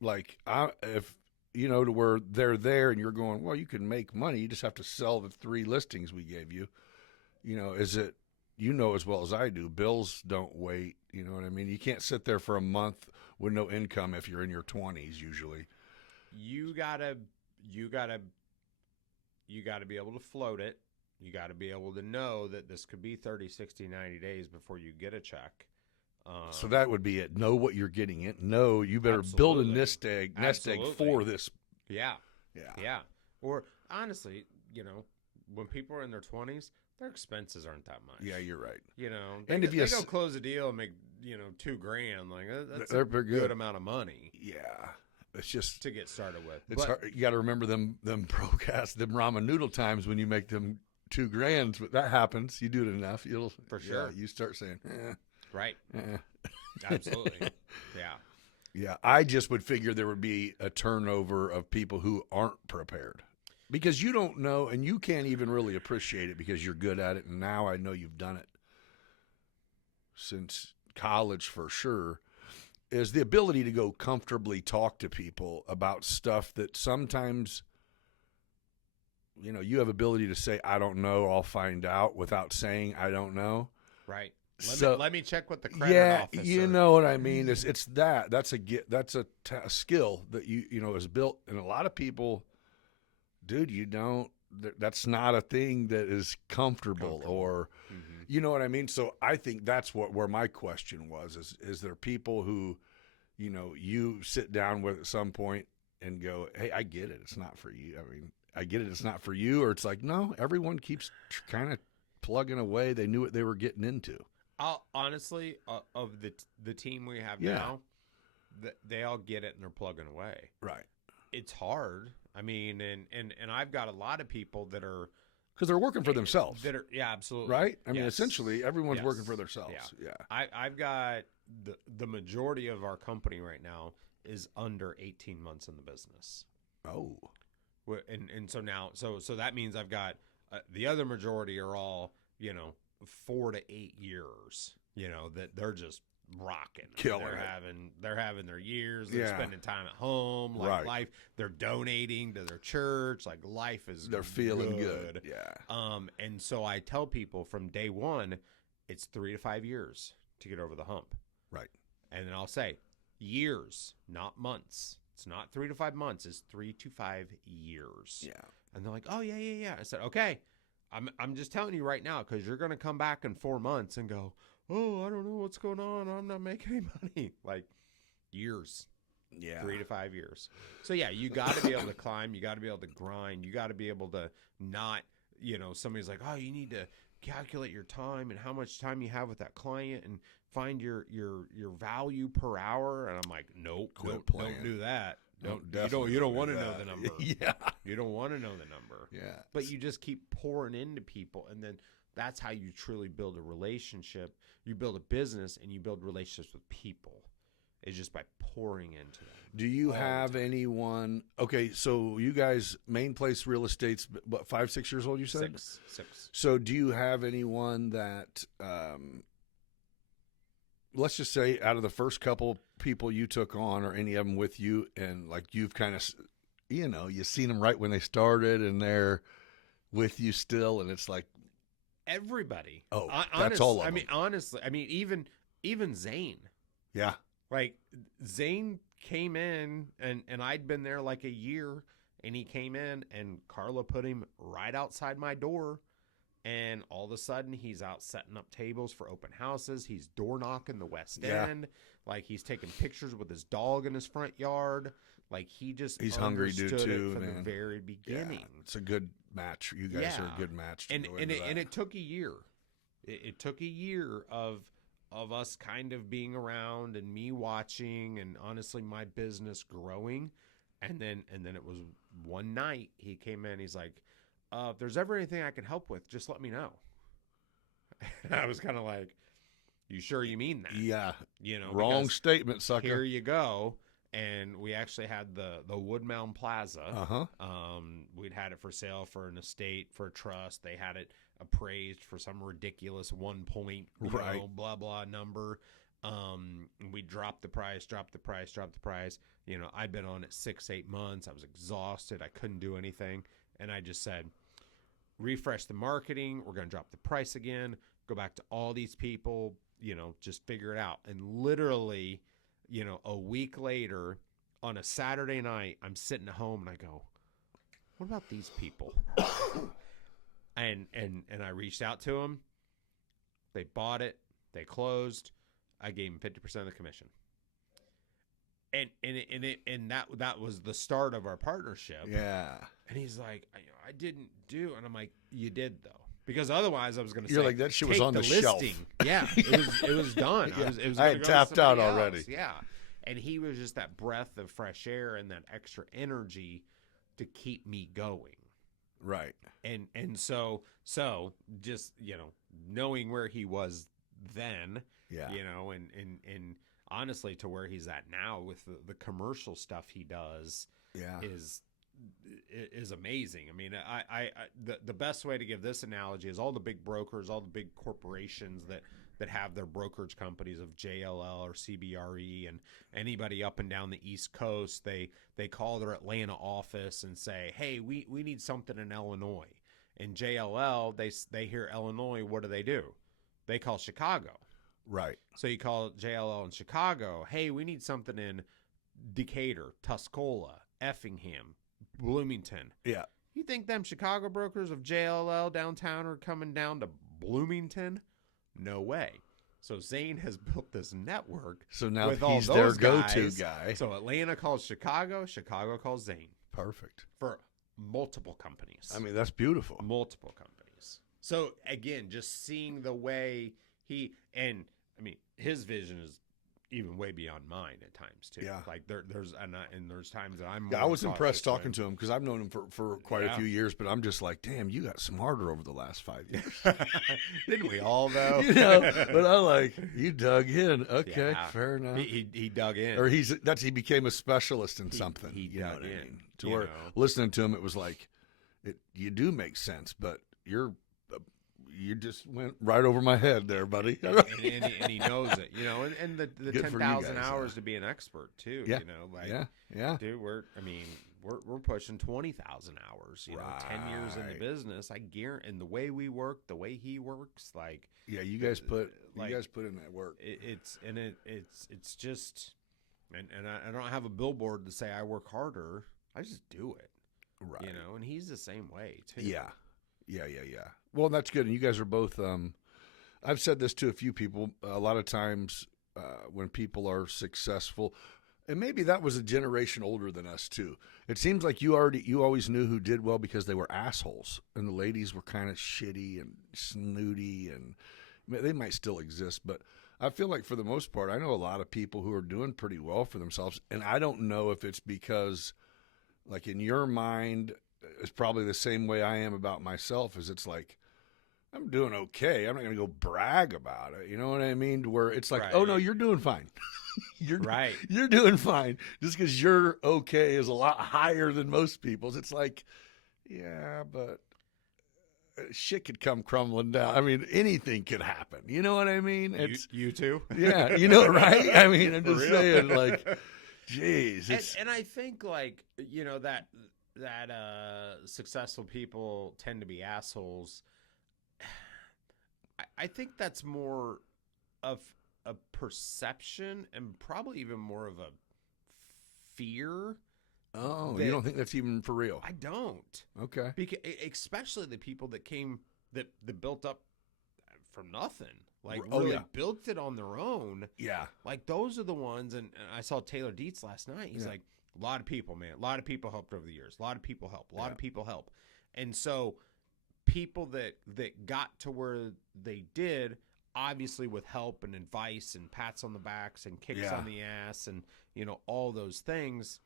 Like, if, you know, to where they're there and you're going, well, you can make money. You just have to sell the 3 listings we gave you. You know, is it, you know as well as I do, bills don't wait. You know what I mean? You can't sit there for a month with no income if you're in your 20s usually. You gotta be able to float it. You gotta be able to know that this could be 30, 60, 90 days before you get a check. So that would be it. Know what you're getting in. Know you better build a nest egg for this. Yeah. Yeah. Yeah. Or honestly, you know, when people are in their 20s, their expenses aren't that much. Yeah, you're right. You know, And they, if you go close a deal and make, you know, $2,000, like that's they're a good. good amount of money. Yeah. It's just to get started with. It's hard. You got to remember them procast them ramen noodle times when you make them $2,000. But that happens. You do it enough, you'll for sure. You start saying, right. Absolutely. Yeah. Yeah. I just would figure there would be a turnover of people who aren't prepared because you don't know and you can't even really appreciate it because you're good at it. And now I know you've done it since college for sure. Is the ability to go comfortably talk to people about stuff that sometimes, you know, you have ability to say, I don't know, I'll find out without saying, I don't know. Right. Let me check with the credit officer. You know what I mean? It's that's a skill that you know, is built. And a lot of people, dude, that's not a thing that is comfortable. Or, you know what I mean? So I think that's where my question was, is there people who, you know, you sit down with at some point and go, hey, I get it. It's not for you. I mean, I get it. It's not for you. Or it's like, no, everyone keeps kind of plugging away. They knew what they were getting into. Honestly, of the team we have now, they all get it and they're plugging away. Right. It's hard. I mean, and I've got a lot of people that are, because they're working for themselves. Yeah, absolutely. Right? I mean, essentially, everyone's working for themselves. Yeah. I've got the majority of our company right now is under 18 months in the business. Oh. And so now, so that means I've got the other majority are all, you know, 4 to 8 years, you know, that they're just rocking. They're having their years. They're spending time at home, like life. They're donating to their church. Like life is. They're feeling good. Yeah. And so I tell people from day one, it's 3 to 5 years to get over the hump. Right. And then I'll say years, not months. It's not 3 to 5 months. It's 3 to 5 years. Yeah. And they're like, oh yeah. I said, okay. I'm just telling you right now because you're going to come back in 4 months and go, oh, I don't know what's going on. I'm not making any money. Like years. Yeah. 3 to 5 years. So yeah, you got to be able to climb. You got to be able to grind. You got to be able to not, you know, somebody's like, oh, you need to calculate your time and how much time you have with that client and find your value per hour. And I'm like, nope, don't do that. You don't want to know the number. Yeah. You don't want to know the number. Yeah. But you just keep pouring into people. And then that's how you truly build a relationship. You build a business and you build relationships with people. It's just by pouring into them. Do you have anyone? Okay, so you guys, Main Place Real Estate's what, 5, 6 years old? You said 6. So do you have anyone that, let's just say, out of the first couple people you took on, or any of them with you, and like you've kind of, you know, you've seen them right when they started, and they're with you still, and it's like everybody. Oh, that's all of them. I mean, honestly, I mean, even Zane. Yeah. Like Zane came in and I'd been there like a year and he came in and Carla put him right outside my door and all of a sudden he's out setting up tables for open houses. He's door knocking the West End. Like he's taking pictures with his dog in his front yard. Like he's hungry dude too from the very beginning. Yeah, it's a good match. You guys are a good match. And it took a year. It took a year of of us kind of being around and me watching and honestly my business growing. And then it was one night he came in, he's like, if there's ever anything I can help with, just let me know. And I was kind of like, you sure you mean that? Yeah. You know, Wrong statement, sucker. Here you go. And we actually had the Wood Mound Plaza. Uh-huh. We'd had it for sale for an estate, for a trust. They had it appraised for some ridiculous 1 point, Right. blah, blah number. We dropped the price. You know, I'd been on it 6-8 months. I was exhausted. I couldn't do anything. And I just said, refresh the marketing. We're going to drop the price again. Go back to all these people, you know, just figure it out. And literally, you know, a week later on a Saturday night, I'm sitting at home and I go, what about these people? and I reached out to them. They bought it. They closed. I gave them 50% of the commission. And that was the start of our partnership. Yeah. And he's like, I didn't do. And I'm like, you did though. Because otherwise I was going to say, You're like, that shit was take on the listing. shelf. Yeah, it was done. Yeah. It was I had gonna go to tapped out somebody already. else. Yeah. And he was just that breath of fresh air and that extra energy to keep me going. Right. And so just, you know, knowing where he was then, Yeah. you know, and honestly to where he's at now with the commercial stuff he does Yeah. is amazing. I mean, the best way to give this analogy is all the big brokers, all the big corporations that have their brokerage companies of JLL or CBRE and anybody up and down the East Coast, they call their Atlanta office and say, hey, we need something in Illinois. In JLL, they hear Illinois, what do? They call Chicago. Right. So you call JLL in Chicago, hey, we need something in Decatur, Tuscola, Effingham, Bloomington. Yeah. You think them Chicago brokers of JLL downtown are coming down to Bloomington? No way. So Zane has built this network. So now with all he's their those go-to guys. guy. So Atlanta calls Chicago, Chicago calls Zane Perfect. for multiple companies. I mean, that's beautiful. Multiple companies. So again, just seeing the way his vision is even way beyond mine at times too. Yeah. Like there's times that I'm. Yeah, I more was impressed cautious talking to him because I've known him for quite a Yeah. few years, but I'm just like, damn, you got smarter over the last 5 years. Didn't we all though? You know, but I like, you dug in. Okay, Yeah. fair enough. He dug in. Or he became a specialist in something. he you know dug what I in, mean? To you where know. listening to him, it was like, you do make sense, but you just went right over my head there, buddy. and he knows it, you know, and the Good for you 10,000 guys, hours to be an expert too, Yeah. you know, like, yeah. dude, we're pushing 20,000 hours, you know, 10 years in the Right. business. I guarantee, and the way we work, the way he works, like, Yeah, you guys put like, in that work. it's just, and I don't have a billboard to say I work harder. I just do it, Right. you know, and he's the same way too. Yeah. Well, that's good. And you guys are both, I've said this to a few people, a lot of times when people are successful, and maybe that was a generation older than us too. It seems like you always knew who did well because they were assholes and the ladies were kind of shitty and snooty, and they might still exist, but I feel like for the most part, I know a lot of people who are doing pretty well for themselves. And I don't know if it's because, like, in your mind, it's probably the same way I am about myself, is it's like, I'm doing okay. I'm not going to go brag about it. You know what I mean? Where it's like, Right. oh no, you're doing fine. You're Right. You're doing fine. Just because you're okay is a lot higher than most people's. It's like, yeah, but shit could come crumbling down. I mean, anything could happen. You know what I mean? It's You too? yeah, you know, right? I mean, I'm For just real? saying, like, geez, it's And I think, like, you know, that successful people tend to be assholes. I think that's more of a perception and probably even more of a fear. oh, you don't think that's even for real? I don't. Okay. Because especially the people that came that built up from nothing. Like, Oh, really yeah. built it on their own. Yeah. Like, those are the ones, and I saw Taylor Dietz last night. He's Yeah. like, a lot of people, man. A lot of people helped over the years. A lot of people help. A lot Yeah. of people help. And so people that got to where they did, obviously with help and advice and pats on the backs and kicks Yeah. on the ass and, all those things,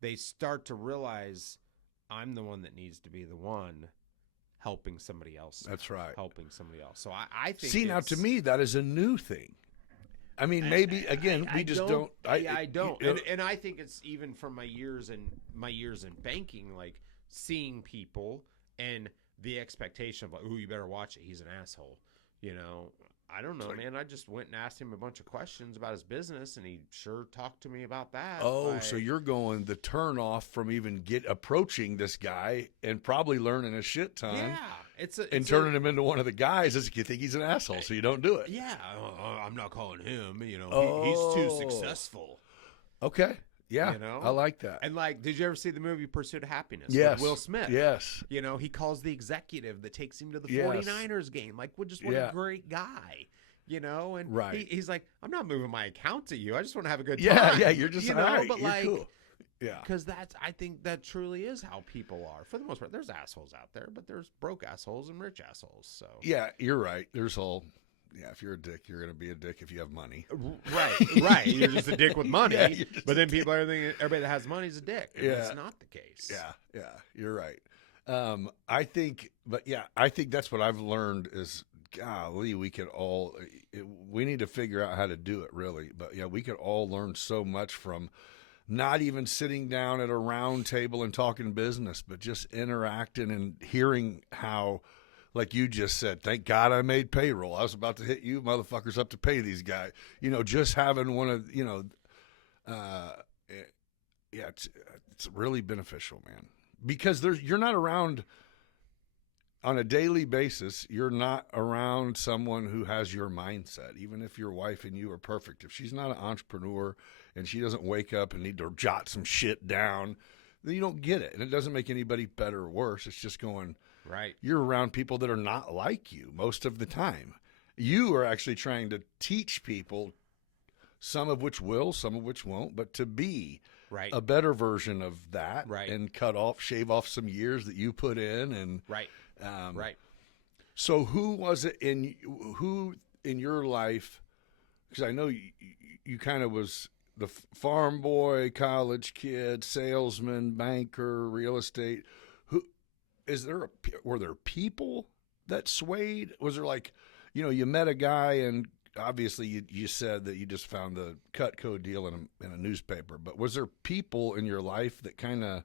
they start to realize I'm the one that needs to be the one helping somebody else. That's right. Helping somebody else. So I think See, now to me, that is a new thing. I mean, maybe again, we just don't. I don't, and I think it's even from my years in banking, like seeing people and the expectation of like, "Ooh, you better watch it. He's an asshole." I don't know, man. I just went and asked him a bunch of questions about his business, and he sure talked to me about that. Oh, so you're going the turn off from even approaching this guy and probably learning a shit ton. Yeah, and turning him into one of the guys is you think he's an asshole, so you don't do it. Yeah, I'm not calling him. He's Oh. too successful. Okay, yeah, I like that. And like, did you ever see the movie Pursuit of Happiness? Yes, with Will Smith. Yes. He calls the executive that takes him to the Yes. 49ers game. Like, what a great guy. And Right. he's like, I'm not moving my account to you. I just want to have a good Yeah, time. yeah, you're just right. But You're like, cool. Yeah, because I think that truly is how people are for the most part. There's assholes out there, but there's broke assholes and rich assholes. So yeah, you're right. There's all. Yeah, if you're a dick, you're going to be a dick if you have money. Right. You're just a dick with money. Yeah, but then people are thinking everybody that has money is a dick. And that's not the case. Yeah, you're right. I think that's what I've learned is, golly, we need to figure out how to do it, really. But yeah, we could all learn so much from not even sitting down at a round table and talking business, but just interacting and hearing how, like you just said, thank God I made payroll. I was about to hit you motherfuckers up to pay these guys. Just having one of, it's really beneficial, man. Because you're not around on a daily basis. You're not around someone who has your mindset. Even if your wife and you are perfect, if she's not an entrepreneur and she doesn't wake up and need to jot some shit down, then you don't get it. And it doesn't make anybody better or worse. It's just going, right. You're around people that are not like you most of the time. You are actually trying to teach people, some of which will, some of which won't, but to be right. a better version of that, right. and shave off some years that you put in, and right. Right. So who was it in your life? Because I know you kind of was the farm boy, college kid, salesman, banker, real estate. Were there people that swayed? Was there like, you met a guy and obviously you said that you just found the Cutco deal in a newspaper, but was there people in your life that kind of,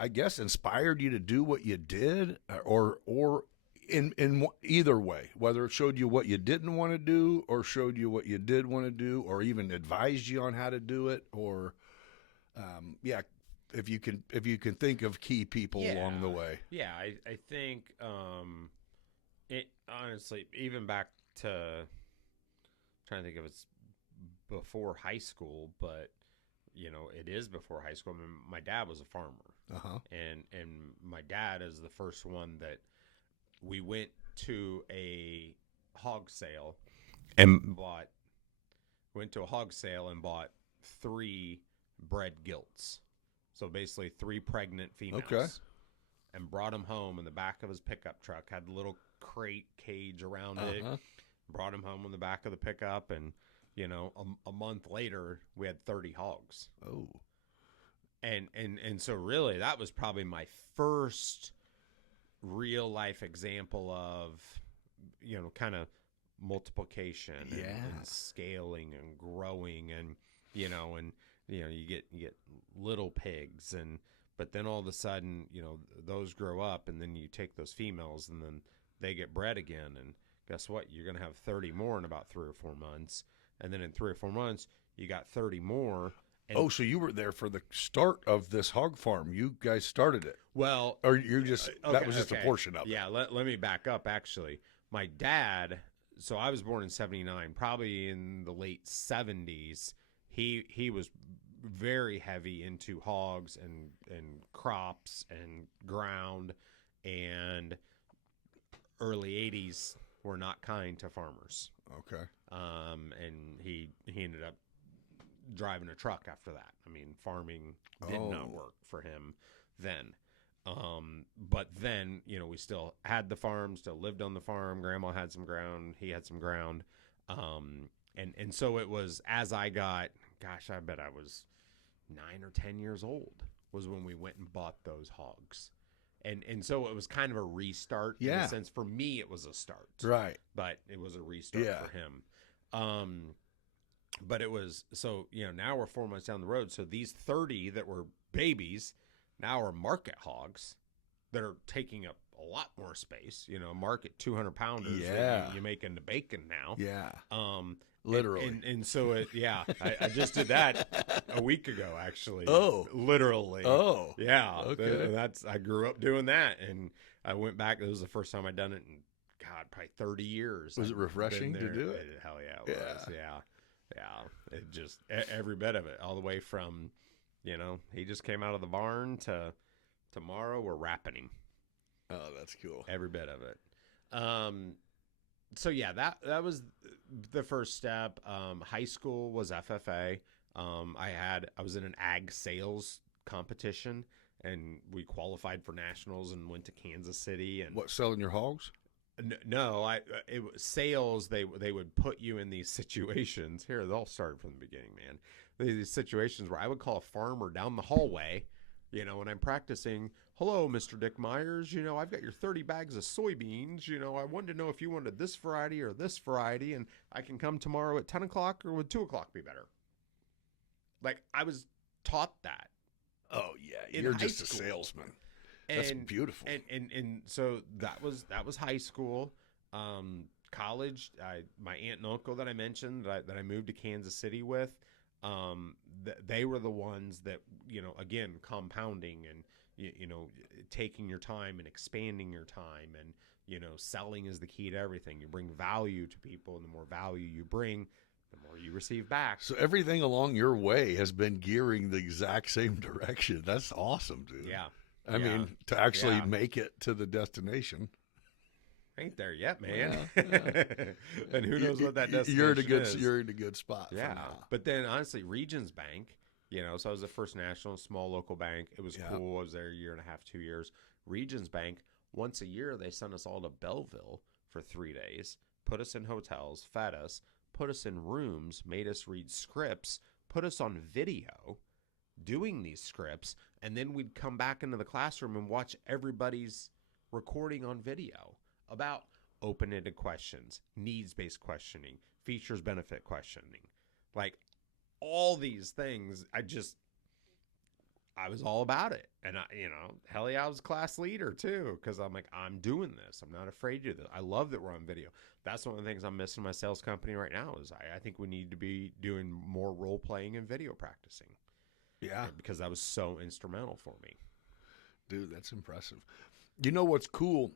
I guess, inspired you to do what you did, or in either way, whether it showed you what you didn't want to do or showed you what you did want to do, or even advised you on how to do it, or, if you can think of key people along the way. Yeah, I think it honestly, even back to, trying to think of it's before high school, but it is before high school. I mean, my dad was a farmer, and my dad is the first one that we went to a hog sale and bought 3 bred gilts. So basically 3 pregnant females. Okay. And brought them home in the back of his pickup truck. Had the little crate cage around it. Brought him home in the back of the pickup. And, a month later, we had 30 hogs. Oh. And so really, that was probably my first real life example of, kind of multiplication and scaling and growing and, you get little pigs, but then all of a sudden, those grow up, and then you take those females and then they get bred again. And guess what? You're going to have 30 more in about 3 or 4 months. And then in 3 or 4 months, you got 30 more. And so you were there for the start of this hog farm. You guys started it. Well, or you just, that was just a portion of it. Yeah. Let me back up. Actually, my dad, so I was born in 79, probably in the late 70s. He was very heavy into hogs and crops and ground, and early 80s were not kind to farmers. Okay. And he ended up driving a truck after that. I mean, farming did not work for him then. But then, we still had the farm, still lived on the farm. Grandma had some ground. He had some ground. And so it was as I got, gosh, I bet I was 9 or 10 years old was when we went and bought those hogs. And so it was kind of a restart in a sense. For me, it was a start. Right. But it was a restart for him. But it was, so, now we're 4 months down the road. So these 30 that were babies now are market hogs that are taking up a lot more space. Market 200 pounders that you make into bacon now. Yeah. Literally. And so, I just did that a week ago, actually. Oh. Literally. Oh. Yeah. Okay. I grew up doing that, and I went back. It was the first time I'd done it in, God, probably 30 years. Was it refreshing to do it? Hell yeah, it was. Yeah. It just, every bit of it, all the way from, he just came out of the barn to tomorrow we're wrapping him. Oh, that's cool. Every bit of it. So yeah, that was the first step. High school was FFA. I was in an ag sales competition, and we qualified for nationals and went to Kansas City. And what, selling your hogs? No, it was sales. They would put you in these situations. Here, they all started from the beginning, man. These situations where I would call a farmer down the hallway, when I'm practicing. Hello, Mr. Dick Myers. I've got your 30 bags of soybeans. I wanted to know if you wanted this variety or this variety, and I can come tomorrow at 10 o'clock, or would 2 o'clock be better? Like, I was taught that. Oh yeah, you're just a salesman. That's beautiful. And so that was high school. College, my aunt and uncle that I mentioned that I moved to Kansas City with, they were the ones that, again, compounding and, taking your time and expanding your time, and, selling is the key to everything. You bring value to people, and the more value you bring, the more you receive back. So everything along your way has been gearing the exact same direction. That's awesome, dude. Yeah. I mean, to actually make it to the destination. Ain't there yet, man. And who knows what that destination is. You're in a good spot. Yeah. But then, honestly, Regions Bank, so I was the first national small local bank. It was cool. I was there a year and a half, 2 years. Regions Bank, once a year, they sent us all to Belleville for 3 days, put us in hotels, fed us, put us in rooms, made us read scripts, put us on video doing these scripts, and then we'd come back into the classroom and watch everybody's recording on video about open-ended questions, needs-based questioning, features benefit questioning, like all these things. I was all about it. And hell yeah, I was class leader too, because I'm like, I'm doing this. I'm not afraid to do this. I love that we're on video. That's one of the things I'm missing in my sales company right now is I think we need to be doing more role playing and video practicing. Yeah. Because that was so instrumental for me. Dude, that's impressive. You know what's cool?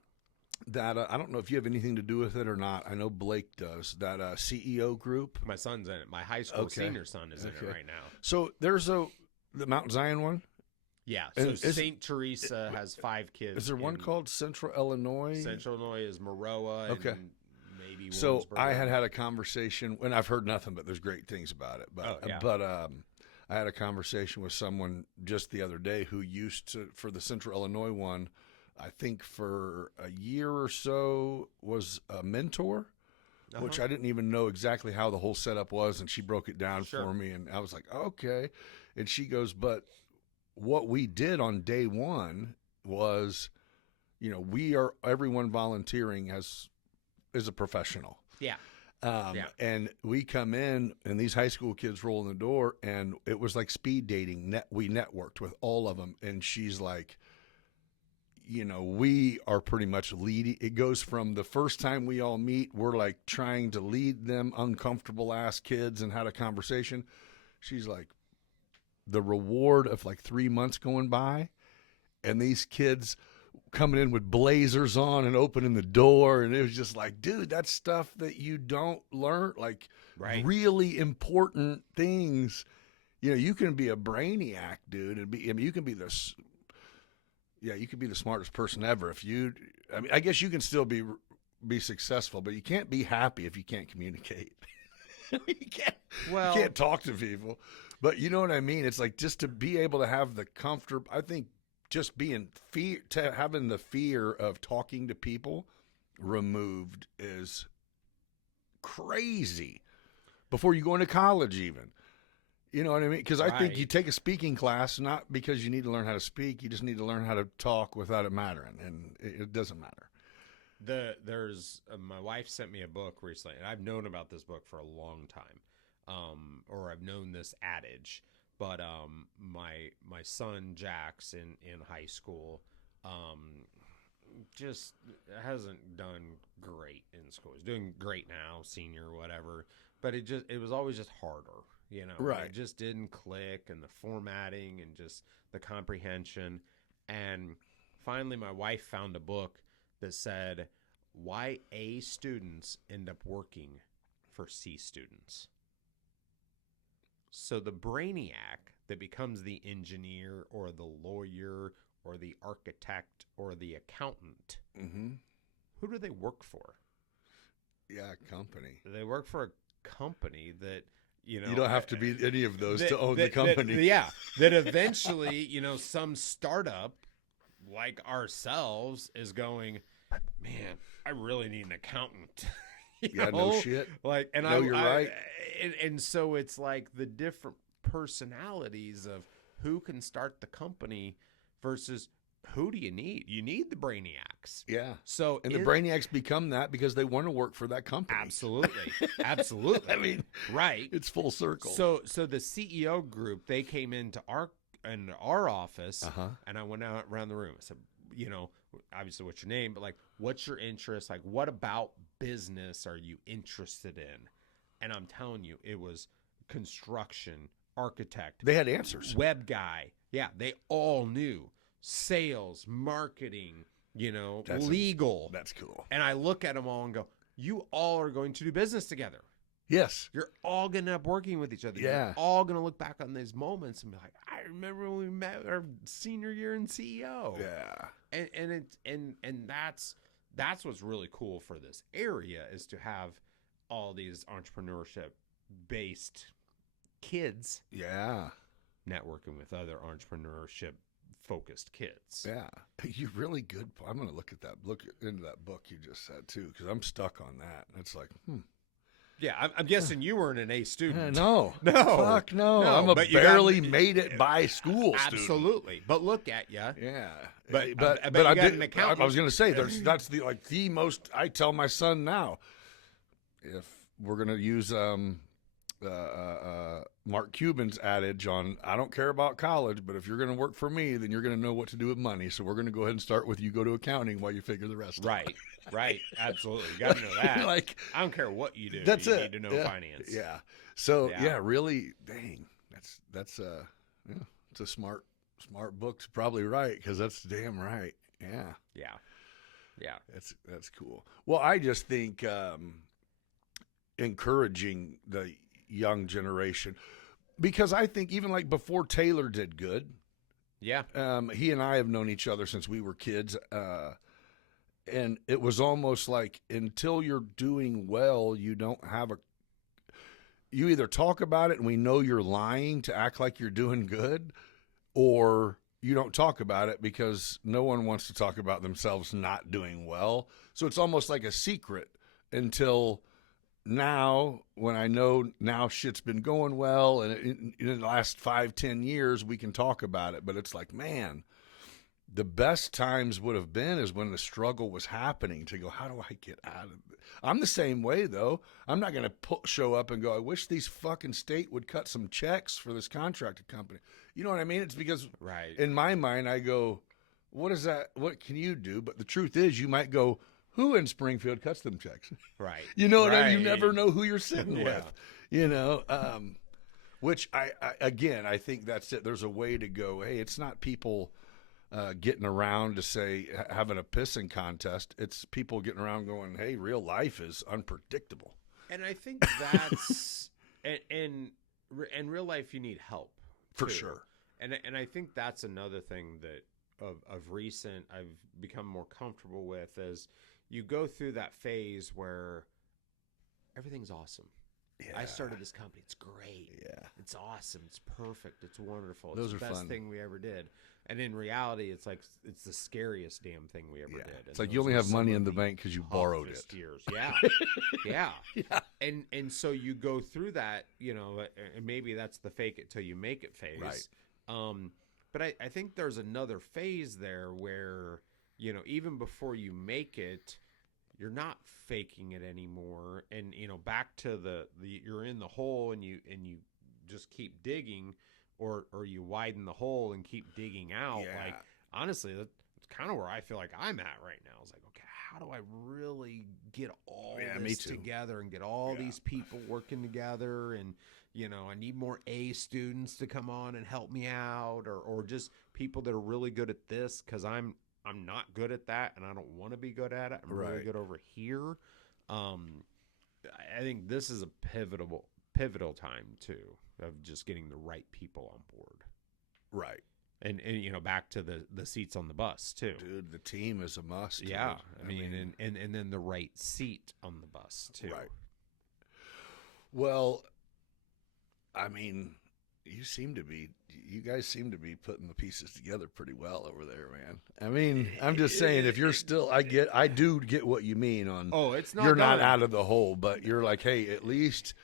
That I don't know if you have anything to do with it or not. I know Blake does. That CEO group. My son's in it. My high school senior son is in it right now. So there's the Mount Zion one? Yeah. So St. Teresa has 5 kids. Is there one called Central Illinois? Central Illinois is Maroa. Okay. And maybe so I had a conversation, and I've heard nothing but there's great things about it. But I had a conversation with someone just the other day who used to, for the Central Illinois one, I think for a year or so, was a mentor, which I didn't even know exactly how the whole setup was, and she broke it down for me, and I was like, okay. And she goes, but what we did on day one was, everyone volunteering is a professional. Yeah. And we come in, and these high school kids roll in the door, and it was like speed dating. We networked with all of them, and she's like, we are pretty much leading. It goes from the first time we all meet, we're like trying to lead them uncomfortable ass kids and had a conversation. She's like, the reward of like 3 months going by, and these kids coming in with blazers on and opening the door, and it was just like, dude, that's stuff that you don't learn, like really important things. You can be a brainiac, dude, and you can be this. Yeah, you could be the smartest person ever I guess you can still be successful, but you can't be happy if you can't communicate. you can't talk to people. But you know what I mean? It's like just to be able to have the comfort. I think just being having the fear of talking to people removed is crazy before you go into college even. You know what I mean? Because I think you take a speaking class not because you need to learn how to speak. You just need to learn how to talk without it mattering, and it doesn't matter. There's my wife sent me a book recently, and I've known about this book for a long time, or I've known this adage. But my son Jax in high school just hasn't done great in school. He's doing great now, senior or whatever. But it was always just harder. You know, right? It just didn't click, and the formatting and just the comprehension. And finally, my wife found a book that said why A students end up working for C students. So the brainiac that becomes the engineer or the lawyer or the architect or the accountant, who do they work for? Yeah, company. They work for a company that, you don't have to be any of those to own the company. That eventually, some startup like ourselves is going, man, I really need an accountant. No shit. Like, and you're right. And so it's like the different personalities of who can start the company versus who do you need? You need the brainiacs. Yeah. So the brainiacs become that because they want to work for that company. Absolutely. Absolutely. I mean, right. It's full circle. So the CEO group, they came into our office, and I went out around the room. I said, obviously what's your name, but like, what's your interest? Like, what about business are you interested in? And I'm telling you, it was construction, architect. They had answers. Web guy. Yeah, they all knew. Sales, marketing, legal. That's cool. And I look at them all and go, you all are going to do business together. Yes. You're all going to end up working with each other. Yeah. You're all going to look back on these moments and be like, I remember when we met our senior year in CEO. Yeah. And that's what's really cool for this area is to have all these entrepreneurship based kids. Yeah. Networking with other entrepreneurship focused kids. Yeah. You're really good. I'm going to look into that book you just said too, because I'm stuck on that. It's like, Yeah, I'm guessing you weren't an A student. No. No. Fuck no. I'm a barely made it by school student. Absolutely. But look at you. Yeah. But you got an accountant. I was going to say, that's the most, I tell my son now, if we're going to use Mark Cuban's adage on, I don't care about college, but if you're going to work for me, then you're going to know what to do with money. So we're going to go ahead and start with you go to accounting while you figure the rest out. Right. Absolutely. You got to know that. Like, I don't care what you do. That's you it. need to know finance. Yeah. So really, dang, that's it's a smart book's probably right, because that's damn right. Yeah. That's cool. Well, I just think encouraging the young generation, because I think even like before Taylor did good. Yeah. He and I have known each other since we were kids. And it was almost like until you're doing well, you either talk about it and we know you're lying to act like you're doing good, or you don't talk about it because no one wants to talk about themselves not doing well. So it's almost like a secret until now, when I know now shit's been going well, and in the last 5-10 years, we can talk about it. But it's like, man, the best times would have been is when the struggle was happening, to go, how do I get out of it? I'm the same way, though. I'm not going to show up and go, I wish these fucking state would cut some checks for this contracted company. You know what I mean? It's because in my mind, I go, what is that? What can you do? But the truth is, you might go, who in Springfield cuts them checks? Right. You know what I mean? You never know who you're sitting with, which I think that's it. There's a way to go, hey, it's not people getting around to say, having a pissing contest. It's people getting around going, hey, real life is unpredictable. And I think that's, in real life, you need help. For too. Sure. And I think that's another thing that of recent I've become more comfortable with, is you go through that phase where everything's awesome. I started this company. It's great. Yeah. It's awesome. It's perfect. It's wonderful. It's Those the are best fun. thing we ever did. And in reality, it's like it's the scariest damn thing we ever Yeah. did. It's And like you those only are have some money of in the bank because you borrowed it. toughest years. Yeah. Yeah. Yeah. And so you go through that, you know, and maybe that's the fake it till you make it phase. Right. But I think there's another phase there where, you know, even before you make it, you're not faking it anymore. And, you know, back to the you're in the hole and you just keep digging, or you widen the hole and keep digging out. Yeah. Like, honestly, that's kind of where I feel like I'm at right now. It's like, okay, how do I really get all me this too. together and get all these people working together? And, you know, I need more A students to come on and help me out, or just people that are really good at this, because I'm not good at that and I don't want to be good at it. I'm really Right. good over here. I think this is a pivotal time too, of just getting the right people on board. Right. And you know, back to the seats on the bus too. Dude, the team is a must. Yeah. dude. I mean, and then the right seat on the bus too. Right. Well, I mean, you guys seem to be putting the pieces together pretty well over there, man. I mean, I'm just saying, if you're still, I do get what you mean on, Oh, it's not you're not done. out of the hole, but you're like, hey, at least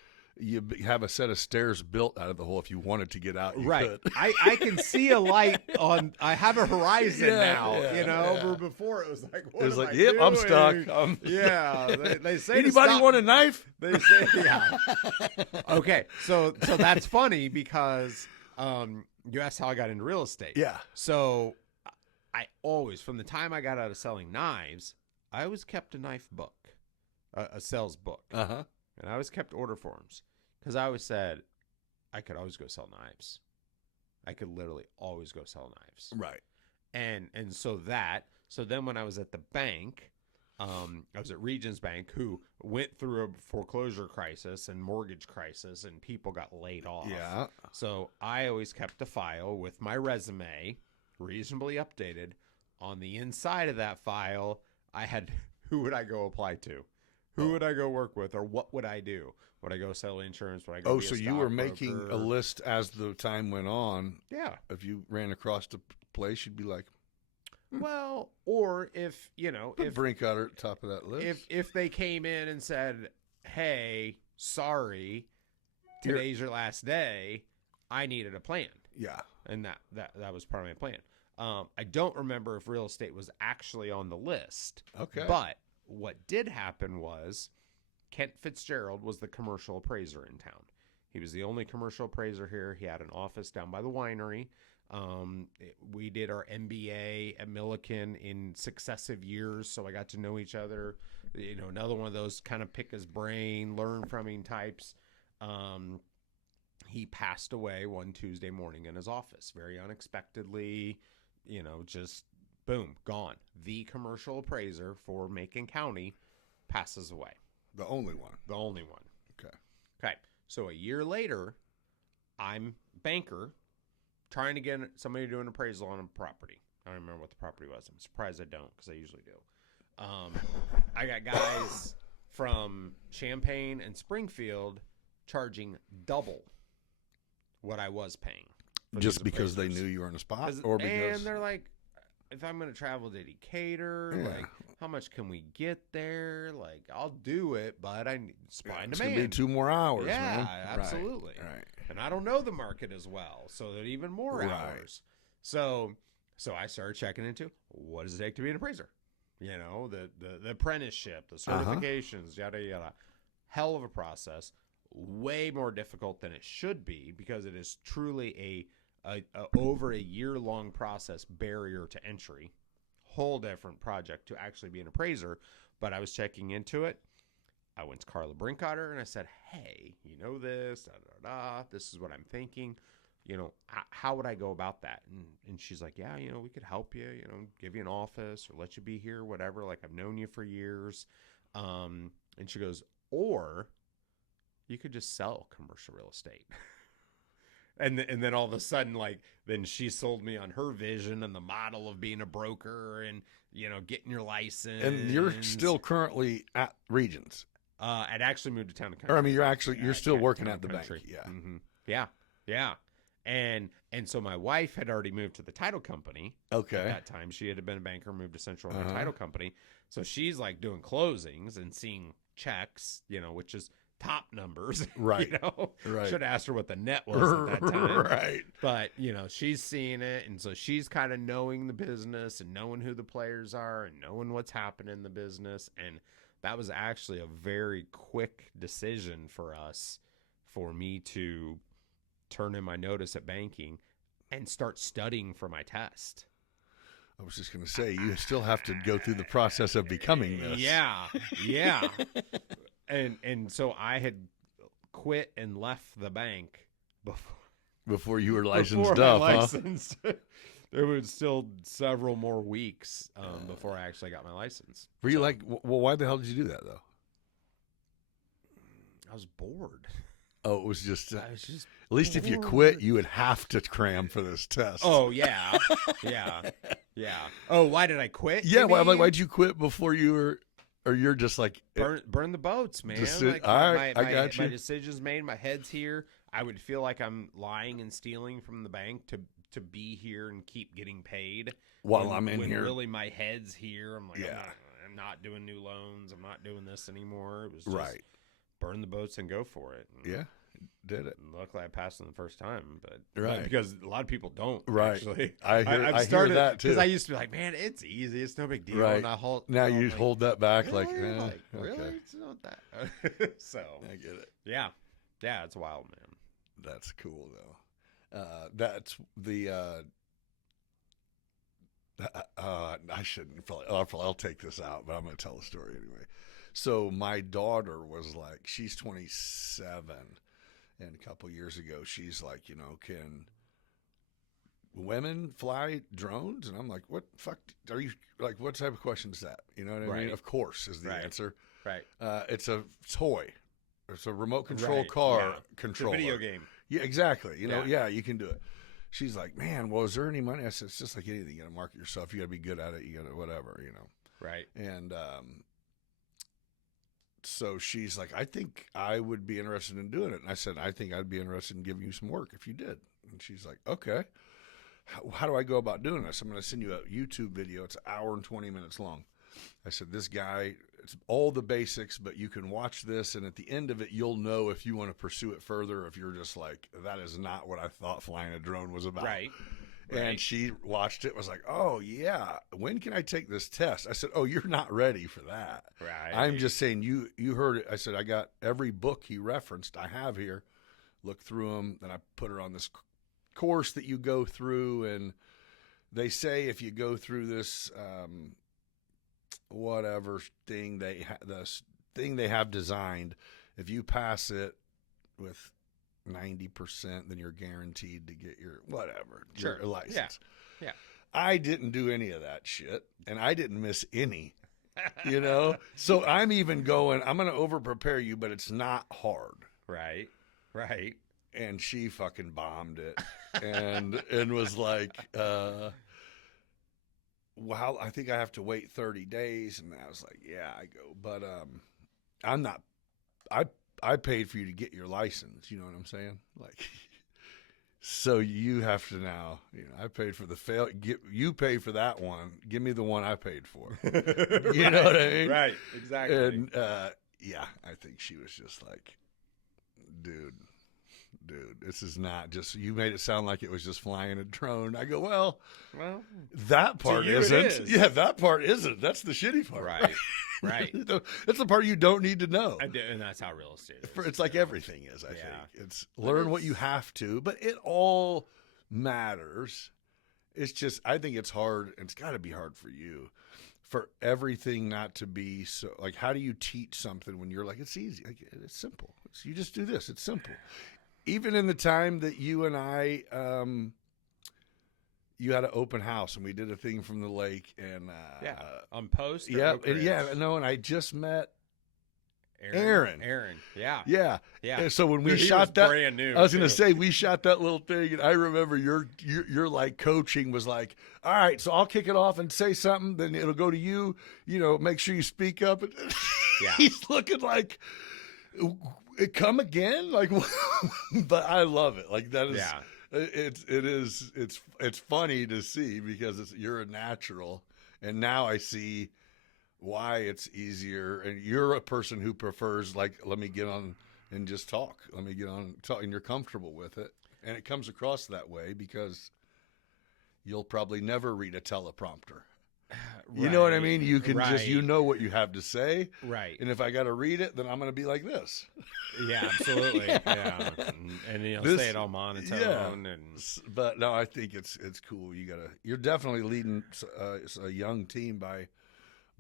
you have a set of stairs built out of the hole. If you wanted to get out, you Right. could. I can see a light on, I have a horizon Yeah, now, yeah, you know, yeah. where before it was like, what It's am like, I yep, I'm doing? stuck. Yeah. They say to Anybody stop. want a knife? They say, yeah. Okay. So that's funny because, you asked how I got into real estate. Yeah. So I always, from the time I got out of selling knives, I always kept a knife book, a sales book. Uh-huh. And I always kept order forms, because I always said I could always go sell knives. I could literally always go sell knives. Right. And so then when I was at the bank, I was at Regions Bank, who went through a foreclosure crisis and mortgage crisis, and people got laid off. Yeah. So I always kept a file with my resume, reasonably updated. On the inside of that file, I had, who would I go apply to? Who would I go work with, or what would I do? Would I go sell insurance? Would I go? Oh, be a so you were making stockbroker? a list as the time went on. Yeah. If you ran across the place, you'd be like, Well, or if you know, put if Brinkotter at the top of that list. if they came in and said, "Hey, sorry, today's your last day," I needed a plan, Yeah. and that was part of my plan. I don't remember if real estate was actually on the list. Okay. But what did happen was Kent Fitzgerald was the commercial appraiser in town. He was the only commercial appraiser here. He had an office down by the winery. We did our MBA at Milliken in successive years, so I got to know each other. You know, another one of those kind of pick his brain, learn from him types. He passed away one Tuesday morning in his office, very unexpectedly. You know, just boom, gone. The commercial appraiser for Macon County passes away. The only one. The only one. Okay. Okay. So a year later, I'm banker trying to get somebody to do an appraisal on a property. I don't remember what the property was. I'm surprised I don't, because I usually do. I got guys from Champaign and Springfield charging double what I was paying. for Just these because they appraisers. knew you were in a spot, or because And they're like, if I'm going to travel to Decatur, Yeah. like, how much can we get there? Like, I'll do it, but I need supply and it's gonna demand. be 2 more hours. Yeah, man. absolutely. Right. And I don't know the market as well, so that even more Right. hours. So I started checking into what does it take to be an appraiser? You know, the apprenticeship, the certifications, yada yada. Hell of a process. Way more difficult than it should be, because it is truly a over a year-long process, barrier to entry. Whole different project to actually be an appraiser. But I was checking into it. I went to Carla Brinkotter and I said, hey, you know this, this is what I'm thinking. You know, how would I go about that? And she's like, yeah, you know, we could help you, you know, give you an office or let you be here, whatever. Like, I've known you for years. And she goes, or you could just sell commercial real estate. And then all of a sudden, like, then she sold me on her vision and the model of being a broker and, you know, getting your license. And you're still currently at Regions. I'd actually moved to town and country. Or I mean, you're still working town at the and bank. country. Yeah. Yeah, yeah. And so my wife had already moved to the title company. Okay. At that time, she had been a banker, moved to Central Title Company. So she's like doing closings and seeing checks, which is top numbers. Right. Right. Should have asked her what the net was at that time. Right. But, she's seeing it. And so she's kind of knowing the business and knowing who the players are and knowing what's happening in the business. And that was actually a very quick decision for us, for me to turn in my notice at banking and start studying for my test. I was just going to say, you still have to go through the process of becoming this. Yeah. And so I had quit and left the bank Before you were licensed before I up, licensed. There was still several more weeks before I actually got my license. Were you like, well, why the hell did you do that, though? I was bored. Oh, it was just, I was just at least if you quit, you would have to cram for this test. Oh, yeah. Oh, why did I quit? Yeah, why'd you quit before you were, or you're just like... Burn the boats, man. All right, I got you. My decision's made, my head's here. I would feel like I'm lying and stealing from the bank to be here and keep getting paid. While I'm in here. Really, my head's here. I'm like, yeah. I'm not doing new loans. I'm not doing this anymore. It was just right. Burn the boats and go for it. And yeah, did it. Luckily, I passed them the first time, but right. because a lot of people don't. Right. Actually. I hear that too. Because I used to be like, man, it's easy. It's no big deal. Right. And now you hold that back, really? like, really? Okay. It's not that. So I get it. Yeah, it's wild, man. That's cool though. That's the. I shouldn't probably. I'll take this out, but I'm going to tell the story anyway. So my daughter was like, she's 27, and a couple years ago, she's like, can women fly drones? And I'm like, what the fuck are you like? What type of question is that? You know what I mean? Of course is the answer. Right. It's a toy. It's a remote control car controller. It's a video game. Yeah, exactly. You can do it. She's like, man, well, is there any money? I said, it's just like anything. You got to market yourself. You got to be good at it. You got to whatever, Right. And so she's like, I think I would be interested in doing it. And I said, I think I'd be interested in giving you some work if you did. And she's like, okay. How do I go about doing this? I'm going to send you a YouTube video. It's an hour and 20 minutes long. I said, this guy, it's all the basics, but you can watch this, and at the end of it, you'll know if you want to pursue it further, if you're just like, that is not what I thought flying a drone was about. Right. And she watched it, was like, oh, yeah, when can I take this test? I said, oh, you're not ready for that. Right. I'm just saying, you heard it. I said, I got every book he referenced I have here. Look through them. Then I put her on this course that you go through, and they say if you go through this whatever thing they have designed, if you pass it with 90%, then you're guaranteed to get your your license. Yeah. I didn't do any of that shit, and I didn't miss any. So I'm even going, I'm going to over prepare you, but it's not hard. Right. And she fucking bombed it and was like, well, I think I have to wait 30 days. And I was like, yeah, I go, but I'm not, I paid for you to get your license. You know what I'm saying? Like, so you have to now, I paid for the you pay for that one. Give me the one I paid for. You know what I mean? Right. Exactly. And yeah, I think she was just like, dude, this is not just, you made it sound like it was just flying a drone. I go, well, that part isn't. Yeah, that part isn't. That's the shitty part. Right. That's the part you don't need to know. And that's how real estate is. It's like everything is, I think. It's learn what you have to, but it all matters. It's just, I think it's hard, and it's got to be hard for you, for everything not to be so, like, how do you teach something when you're like, it's easy, like, it's simple. You just do this. It's simple. Even in the time that you and I, you had an open house and we did a thing from the lake and on post. And I just met Aaron. Yeah. And so when we shot that, brand new, I was going to say, we shot that little thing, and I remember your like coaching was like, all right, so I'll kick it off and say something, then it'll go to you. Make sure you speak up. Yeah. He's looking like, come again? Like, but I love it. Like that is, Yeah. it's funny to see because you're a natural, and now I see why it's easier. And you're a person who prefers like, let me get on and just talk. Let me get on and talk, and you're comfortable with it, and it comes across that way because you'll probably never read a teleprompter. You know what I mean? You can just, you know what you have to say. Right. And if I got to read it, then I'm going to be like this. Yeah, absolutely. Yeah. And say it all monotone. Yeah. And But no, I think it's cool. You're definitely leading a young team by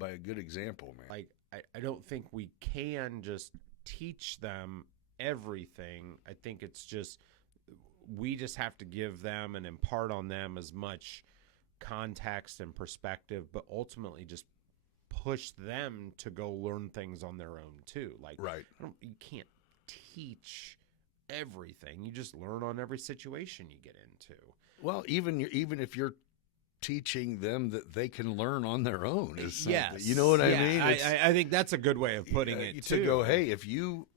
a good example, man. like, I don't think we can just teach them everything. I think it's just, we just have to give them and impart on them as much context and perspective, but ultimately just push them to go learn things on their own too. Like, right. You can't teach everything. You just learn on every situation you get into. Well, even if you're teaching them that they can learn on their own is something. Yes. You know what I mean? I think that's a good way of putting it to too. go, hey, if you,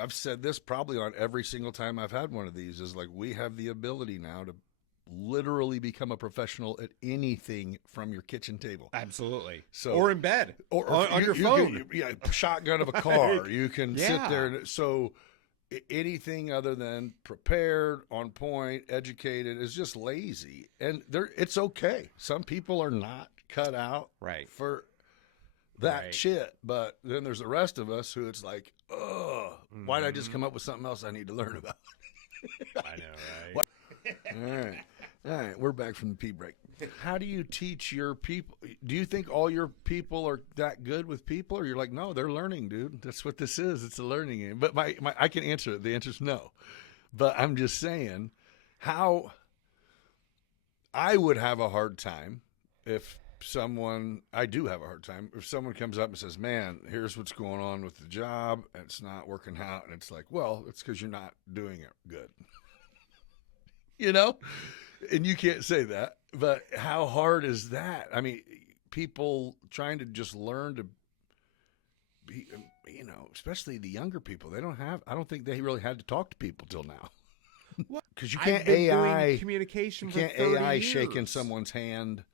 I've said this probably on every single time I've had one of these, is like, we have the ability now to literally become a professional at anything from your kitchen table. Absolutely. So, or in bed, or on your phone. Shotgun of a car. You can sit Yeah. there. So anything other than prepared, on point, educated is just lazy. And it's okay. Some people are not cut out Right. for that Right. shit. But then there's the rest of us who it's like, oh, why did I just come up with something else I need to learn about? I know, right? All right, we're back from the pee break. How do you teach your people? Do you think all your people are that good with people, or you're like, no, they're learning, dude. That's what this is. It's a learning game. But I can answer it. The answer is no. But I'm just saying, how I would have a hard time if I do have a hard time if someone comes up and says, man, here's what's going on with the job, and it's not working out, and it's like, well, it's because you're not doing it good. You know? And you can't say that, but how hard is that? I mean, people trying to just learn to be, especially the younger people, I don't think they really had to talk to people till now. Because you can't AI communication. You can't for 30 AI years. shaking someone's hand,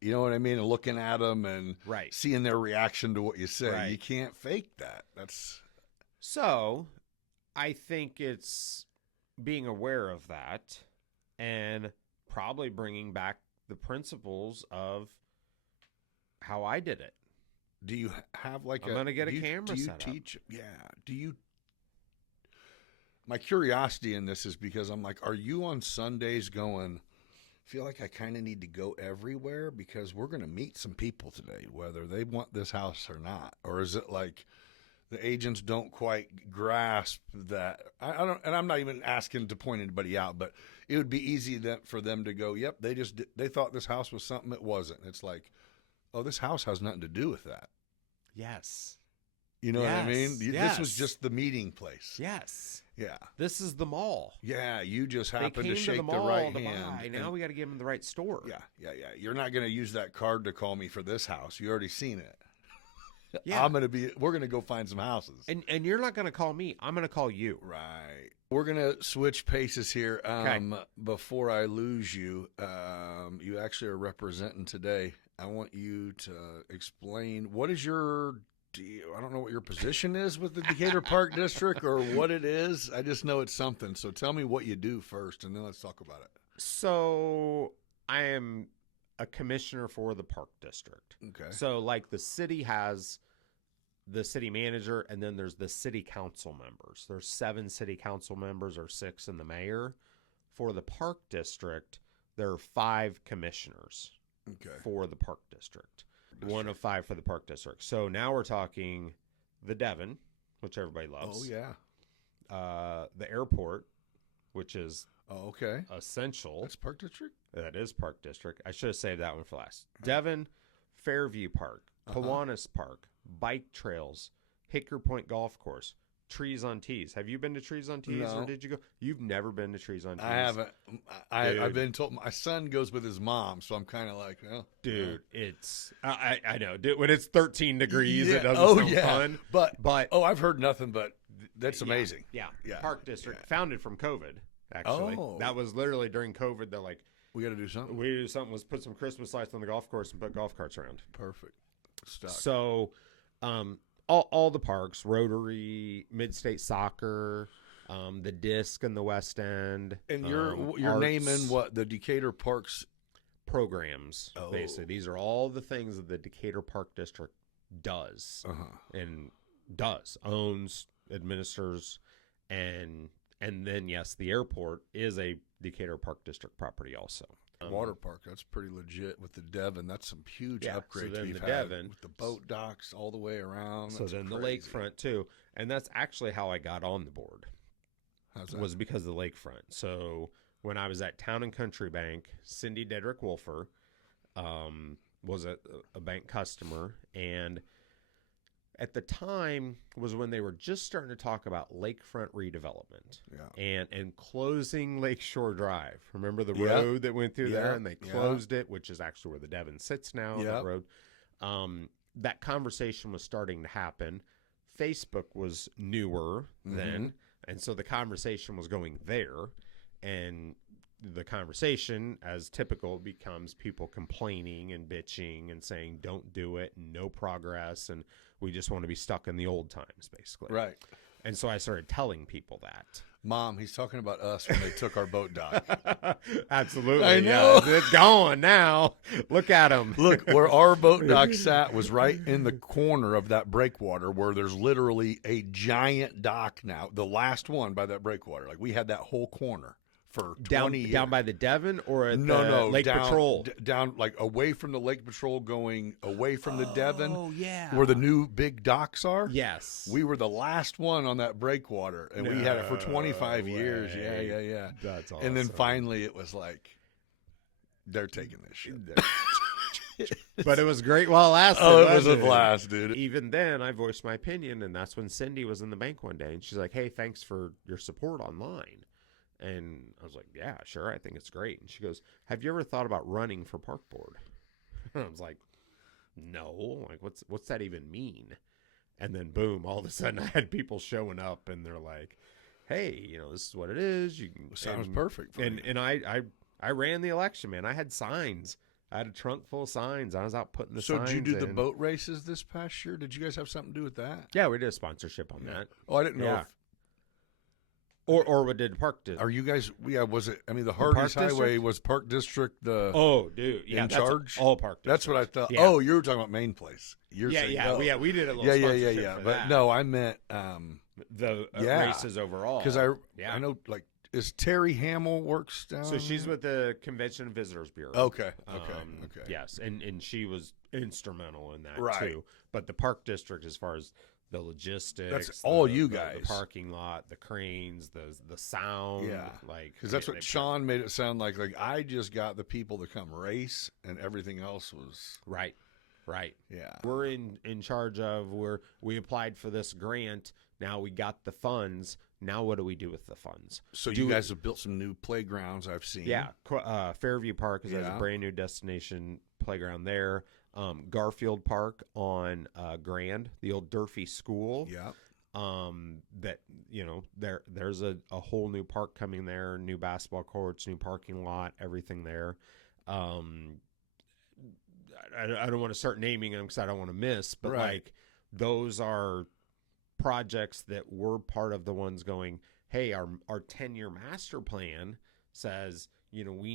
you know what I mean, and looking at them and Right. seeing their reaction to what you say. Right. You can't fake that. So I think it's being aware of that and probably bringing back the principles of how I did it. Do you have like I'm going to get a camera set up. Teach? Yeah. My curiosity in this is because I'm like, are you on Sundays going, feel like I kind of need to go everywhere because we're going to meet some people today, whether they want this house or not? Or is it like the agents don't quite grasp that? I don't, and I'm not even asking to point anybody out, but it would be easy for them to go, yep, they thought this house was something it wasn't. It's like, oh, this house has nothing to do with that. Yes. You know what I mean? Yes. This was just the meeting place. Yes. Yeah. This is the mall. Yeah, you just They happened came to shake the the mall right to hand. buy. Now we got to get them in the right store. Yeah. You're not going to use that card to call me for this house. You already seen it. Yeah. We're going to go find some houses. And you're not going to call me. I'm going to call you. Right. We're going to switch paces here. Okay. Before I lose you, you actually are representing today. I want you to explain, what is your deal? I don't know what your position is with the Decatur Park District or what it is. I just know it's something. So tell me what you do first, and then let's talk about it. So I am a commissioner for the Park District. Okay. So like the city has the city manager, and then there's the city council members. There's 7 city council members or 6 and the mayor. For the Park District, there are 5 commissioners for the Park District. 1 of 5 for the Park District. So now we're talking the Devon, which everybody loves. Oh, yeah. The airport, which is okay. essential. That's Park District? That is Park District. I should have saved that one for last. Devon, Fairview Park, Kiwanis Park, bike trails, Hickory Point Golf Course, Trees on Tees. Have you been to Trees on Tees, No. or did you go? You've never been to Trees on Tees. I haven't. I've Dude. been told my son goes with his mom, so I'm kind of like, well, Dude, it's I know. Dude, when it's 13 degrees, yeah. it doesn't sound fun. But oh, I've heard nothing but that's amazing. Yeah, Yeah. Park District, Yeah. founded from COVID. Actually, Oh. that was literally during COVID. They're like, We got to do something. we do something was put some Christmas lights on the golf course and put golf carts around. Perfect. Stuck. So, all the parks, Rotary, Mid-State Soccer, the Disc in the West End, And you're arts naming what the Decatur Parks. programs. Oh. Basically, these are all the things that the Decatur Park District does and owns, administers, and then yes, the airport is a Decatur Park District property also. Water park, that's pretty legit with the Devon. That's some huge Yeah, so upgrades then we've the had Devon- with the boat docks all the way around. So That's then the crazy. lakefront too, and that's actually how I got on the board. How's that? Was because of the lakefront. So when I was at Town and Country Bank, Cindy Dedrick Wolfer was a bank customer, and at the time was when they were just starting to talk about lakefront redevelopment and closing Lakeshore Drive. Remember the road that went through there, and they closed it, which is actually where the Devon sits now on that road. That conversation was starting to happen. Facebook was newer then, and so the conversation was going there, and the conversation, as typical, becomes people complaining and bitching and saying don't do it, no progress, and we just want to be stuck in the old times, basically. Right. And so I started telling people that. Mom, he's talking about us when they took our boat dock. Absolutely. I know. Yeah, it's gone now. Look at them. Look, where our boat dock sat was right in the corner of that breakwater where there's literally a giant dock now, the last one by that breakwater. Like we had that whole corner for 20 years. Down by the Devon or at the Lake down, Patrol? Down like away from the Lake Patrol going away from the Devon. Oh, yeah. Where the new big docks are. Yes. We were the last one on that breakwater, and we had it for 25 No years. way. Yeah. That's awesome. And then finally it was like, they're taking this shit. But it was great while it lasted. Oh, it was wasn't a blast, dude. Even then, I voiced my opinion, and that's when Cindy was in the bank one day, and she's like, hey, thanks for your support online. And I was like, yeah, sure, I think it's great. And she goes, have you ever thought about running for park board? And I was like, no. Like, what's that even mean? And then, boom, all of a sudden I had people showing up, and they're like, hey, this is what it is. You can, Sounds perfect for you. And I ran the election, man. I had signs. I had a trunk full of signs. I was out putting the signs So did you do the in. boat races this past year? Did you guys have something to do with that? Yeah, we did a sponsorship on that. Oh, I didn't know. Yeah. If, Or what did Park do? are you guys? Yeah, was it? I mean, the Hardee's Park Highway District? was Park District. Oh, dude, yeah, in that's charge? all Park. That's what I District. thought. Yeah. Oh, you were talking about Main Place. You're saying, oh. We did a little yeah. sponsorship for But that. no, I meant the yeah. races overall. because Yeah. I know like is Terry Hamill works down. So she's with the Convention and Visitors Bureau. Okay. Yes, and she was instrumental in that Right. too. But the Park District, as far as the logistics, That's all the- you the guys. parking lot, the cranes, the sound, Yeah. like Because that's they- what they- Sean made it sound like. Like I just got the people to come race, and everything else was Right. yeah. We're in charge of we applied for this grant. Now we got the funds. Now what do we do with the funds? So you guys have built some new playgrounds. I've seen. Yeah, Fairview Park has Yeah. a brand new destination playground there. Garfield Park on Grand, the old Durfee School. Yeah. That there's a whole new park coming there, new basketball courts, new parking lot, everything there. I don't want to start naming them because I don't want to miss, but Right. like those are projects that were part of the ones going, hey, our 10-year master plan says, we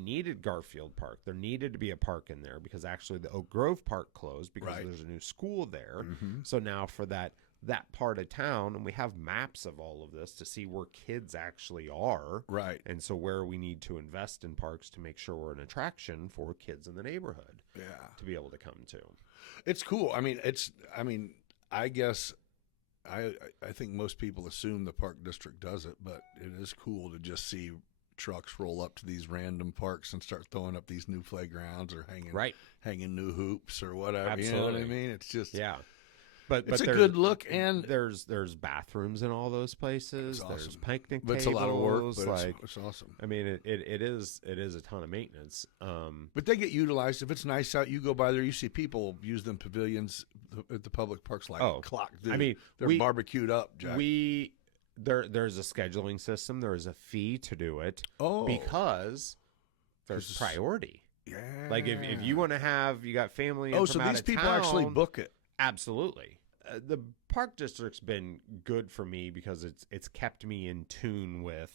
needed Garfield Park. There needed to be a park in there because actually the Oak Grove Park closed because Right. there's a new school there. Mm-hmm. So now for that part of town, and we have maps of all of this to see where kids actually are. Right. And so where we need to invest in parks to make sure we're an attraction for kids in the neighborhood Yeah. to be able to come to. It's cool. I guess I think most people assume the park district does it, but it is cool to just see trucks roll up to these random parks and start throwing up these new playgrounds or hanging new hoops or whatever. Absolutely. You know what I mean? It's just Yeah. But it's a there's- good look, and there's bathrooms in all those places. It's There's awesome. picnic but tables. it's a lot of work. But like it's awesome. I mean, it is a ton of maintenance. But they get utilized. If it's nice out, you go by there, you see people use them pavilions at the public parks like clock. Dude. I mean, they're barbecued up, Jack. There's a scheduling system. There is a fee to do it. Because there's priority. Yeah. Like if you want to have, you got family. Oh, from so out these of people town, actually book it. Absolutely. The park district's been good for me because it's kept me in tune with,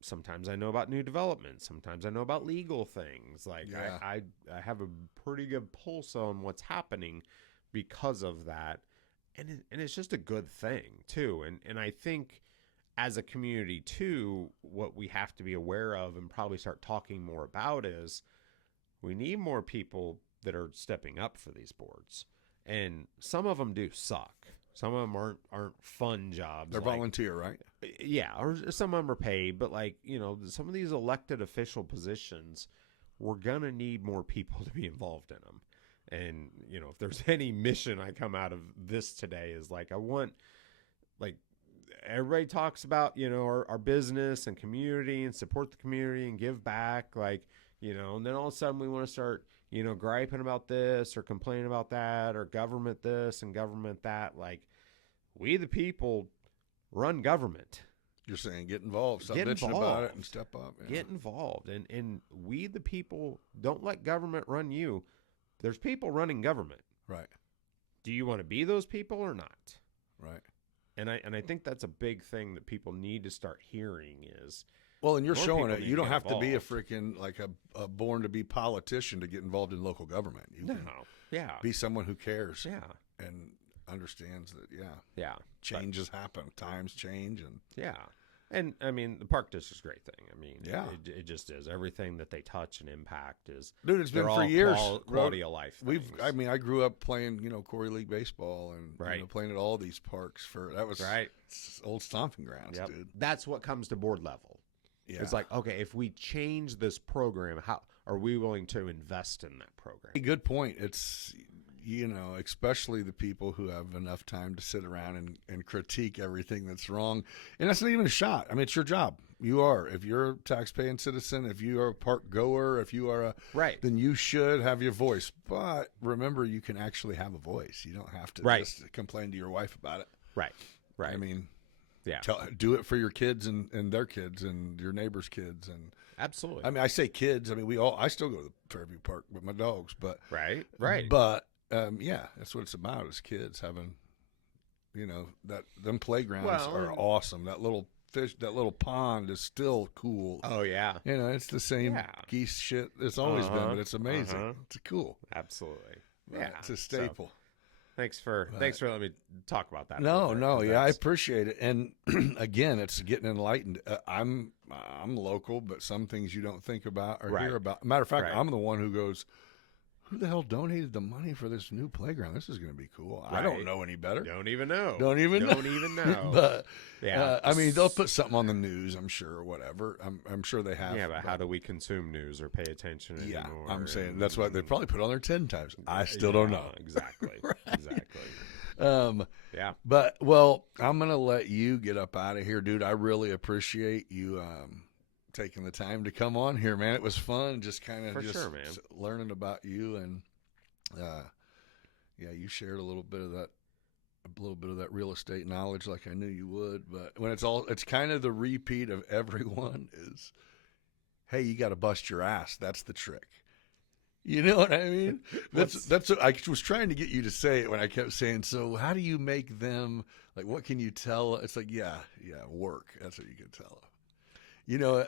sometimes I know about new developments. Sometimes I know about legal things. Like Yeah. I have a pretty good pulse on what's happening because of that. And it's just a good thing too. And I think as a community too, what we have to be aware of and probably start talking more about is we need more people that are stepping up for these boards. And some of them do suck. Some of them aren't fun jobs. They're volunteer, right? Yeah, or some of them are paid, but some of these elected official positions, we're gonna need more people to be involved in them. And if there's any mission I come out of this today is I want everybody talks about our business and community and support the community and give back, and then all of a sudden we want to start griping about this or complaining about that or government this and government that. We the people run government. You're saying get involved, stop Get bitching about involved. it, and step up. Yeah. Get involved, and we the people don't let government run you. There's people running government. Right. Do you want to be those people or not? Right. And I think that's a big thing that people need to start hearing is, Well, and you're more showing people it. need You to don't get have to be a involved. freaking a born to be politician to get involved in local government. You can yeah, be someone who cares yeah, and understands that. Yeah, yeah, changes happen, times change, and yeah. And I mean, the park district's a great thing. I mean, Yeah. it just is. Everything that they touch and impact is, dude, it's they're been all for years. quality of life. I mean, I grew up playing, Corey League baseball and Right. playing at all these parks that was Right. old stomping grounds, Yep. dude. That's what comes to board level. Yeah. It's okay, if we change this program, how are we willing to invest in that program? Good point. It's, especially the people who have enough time to sit around and critique everything that's wrong. And that's not even a shot. I mean, it's your job. You are. If you're a taxpaying citizen, if you are a park goer, if you are Right. then you should have your voice. But remember, you can actually have a voice. You don't have to Right. just complain to your wife about it. Right. Right. I mean, yeah. do it for your kids and their kids and your neighbors' kids. And Absolutely. I mean, I say kids. I mean, I still go to the Fairview Park with my dogs, but Right. Right. But yeah, that's what it's about. Is kids having, them playgrounds Well, are awesome. That little pond is still cool. Oh yeah. It's the same Yeah. geese shit it's always been, but it's amazing. Uh-huh. It's cool. Absolutely. Right? Yeah. It's a So, staple. thanks for letting me talk about that. a No, little bit, no, 'cause yeah, I that's- appreciate it. And again, it's getting enlightened. I'm local, but some things you don't think about or Right. hear about. Matter of fact, Right. I'm the one who goes, "Who the hell donated the money for this new playground? This is going to be cool." I don't Right. know any better. Don't even know. Don't even know. But Yeah. I mean, they'll put something on the news, I'm sure, or whatever. I'm sure they have. Yeah, but how do we consume news or pay attention Yeah, anymore? I'm saying And- that's what they probably put on there 10 times. I still don't know. Exactly. Exactly. Yeah. But I'm gonna let you get up out of here, dude. I really appreciate you taking the time to come on here, man. It was fun, just kind For of sure, man. learning about you, and you shared a little bit of that real estate knowledge, like I knew you would. But when it's kind of the repeat of everyone is, hey, you got to bust your ass. That's the trick. You know what I mean? That's what I was trying to get you to say it when I kept saying, so how do you make them, what can you tell? It's work. That's what you can tell them.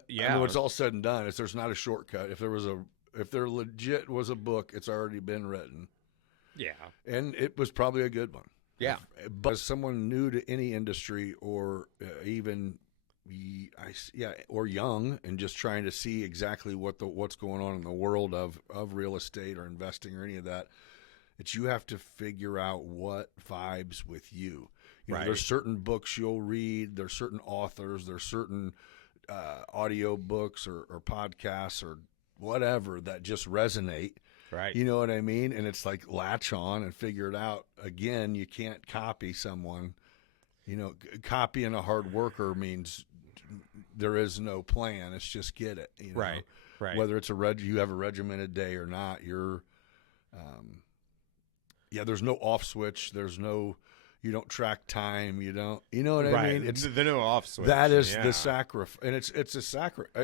Yeah. I mean, when it's all said and done, there's not a shortcut. If there legit was a book, it's already been written. Yeah. And it was probably a good one. Yeah. But as someone new to any industry or even or young and just trying to see exactly what's going on in the world of real estate or investing or any of that, you have to figure out what vibes with you. Right. There's certain books you'll read, there's certain authors, there's certain audio books or podcasts or whatever that just resonate. Right. You know what I mean? And it's like latch on and figure it out. Again, you can't copy someone. You know, copying a hard worker means there is no plan. It's just get it. You know? Right. Right. Whether it's you have a regimented day or not, there's no off switch. You don't track time. You know what I mean? It's the no off switch. That is the sacrifice, and it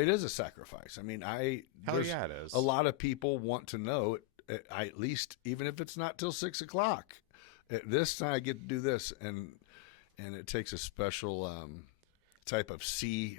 is a sacrifice. I mean, Hell yeah, it is. A lot of people want to know, at least, even if it's not till 6 o'clock. At this time, I get to do this, and it takes a special type of C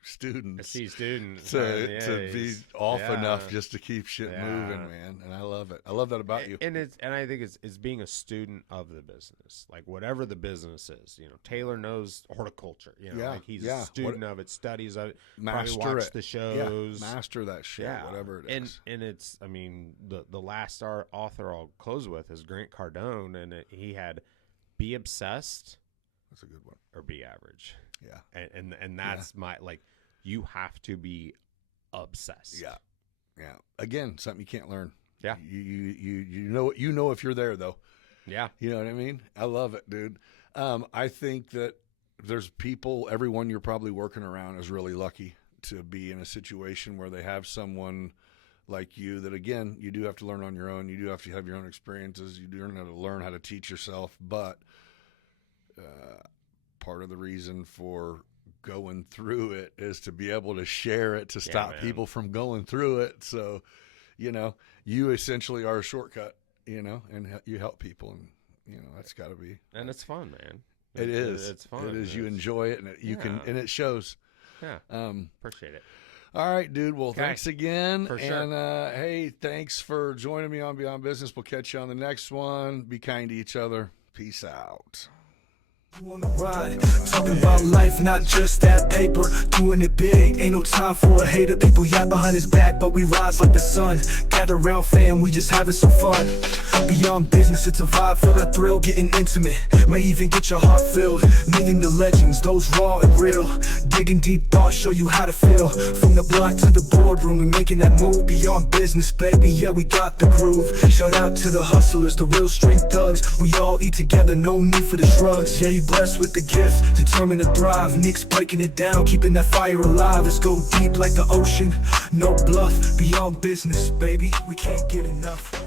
student to be off enough just to keep shit moving, man. And I love it. I love that about you. And I think it's being a student of the business, like whatever the business is. You know, Taylor knows horticulture. You know, like he's a student of it, studies of it, master watch the shows, master that shit, whatever it is. And it's, I mean, the last author I'll close with is Grant Cardone, and he had be obsessed. That's a good one. Or be average. Yeah. And that's my, like, you have to be obsessed. Yeah. Yeah. Again, something you can't learn. Yeah. You know if you're there though. Yeah. You know what I mean? I love it, dude. I think that there's everyone you're probably working around is really lucky to be in a situation where they have someone like you that, again, you do have to learn on your own. You do have to have your own experiences. You do learn how to teach yourself, but part of the reason for going through it is to be able to share it, to stop people from going through it. So, you essentially are a shortcut, and you help people, and that's got to be. And it's fun, man. It is. It's fun. It is. You enjoy it, and and it shows. Yeah. Appreciate it. All right, dude. Well, thanks again. For sure. And hey, thanks for joining me on Beyond Business. We'll catch you on the next one. Be kind to each other. Peace out. On the ride, talking about life, not just that paper. Doing it big, ain't no time for a hater. People yap behind his back, but we rise like the sun. Gather round, fam, we just having some fun. Beyond business, it's a vibe, feel that thrill, getting intimate. May even get your heart filled. Meeting the legends, those raw and real. Digging deep thoughts, show you how to feel. From the block to the boardroom, and making that move. Beyond business, baby, yeah, we got the groove. Shout out to the hustlers, the real street thugs. We all eat together, no need for the drugs. Yeah, you blessed with the gift, determined to thrive. Nick's breaking it down, keeping that fire alive. Let's go deep like the ocean, no bluff. Beyond business, baby, we can't get enough.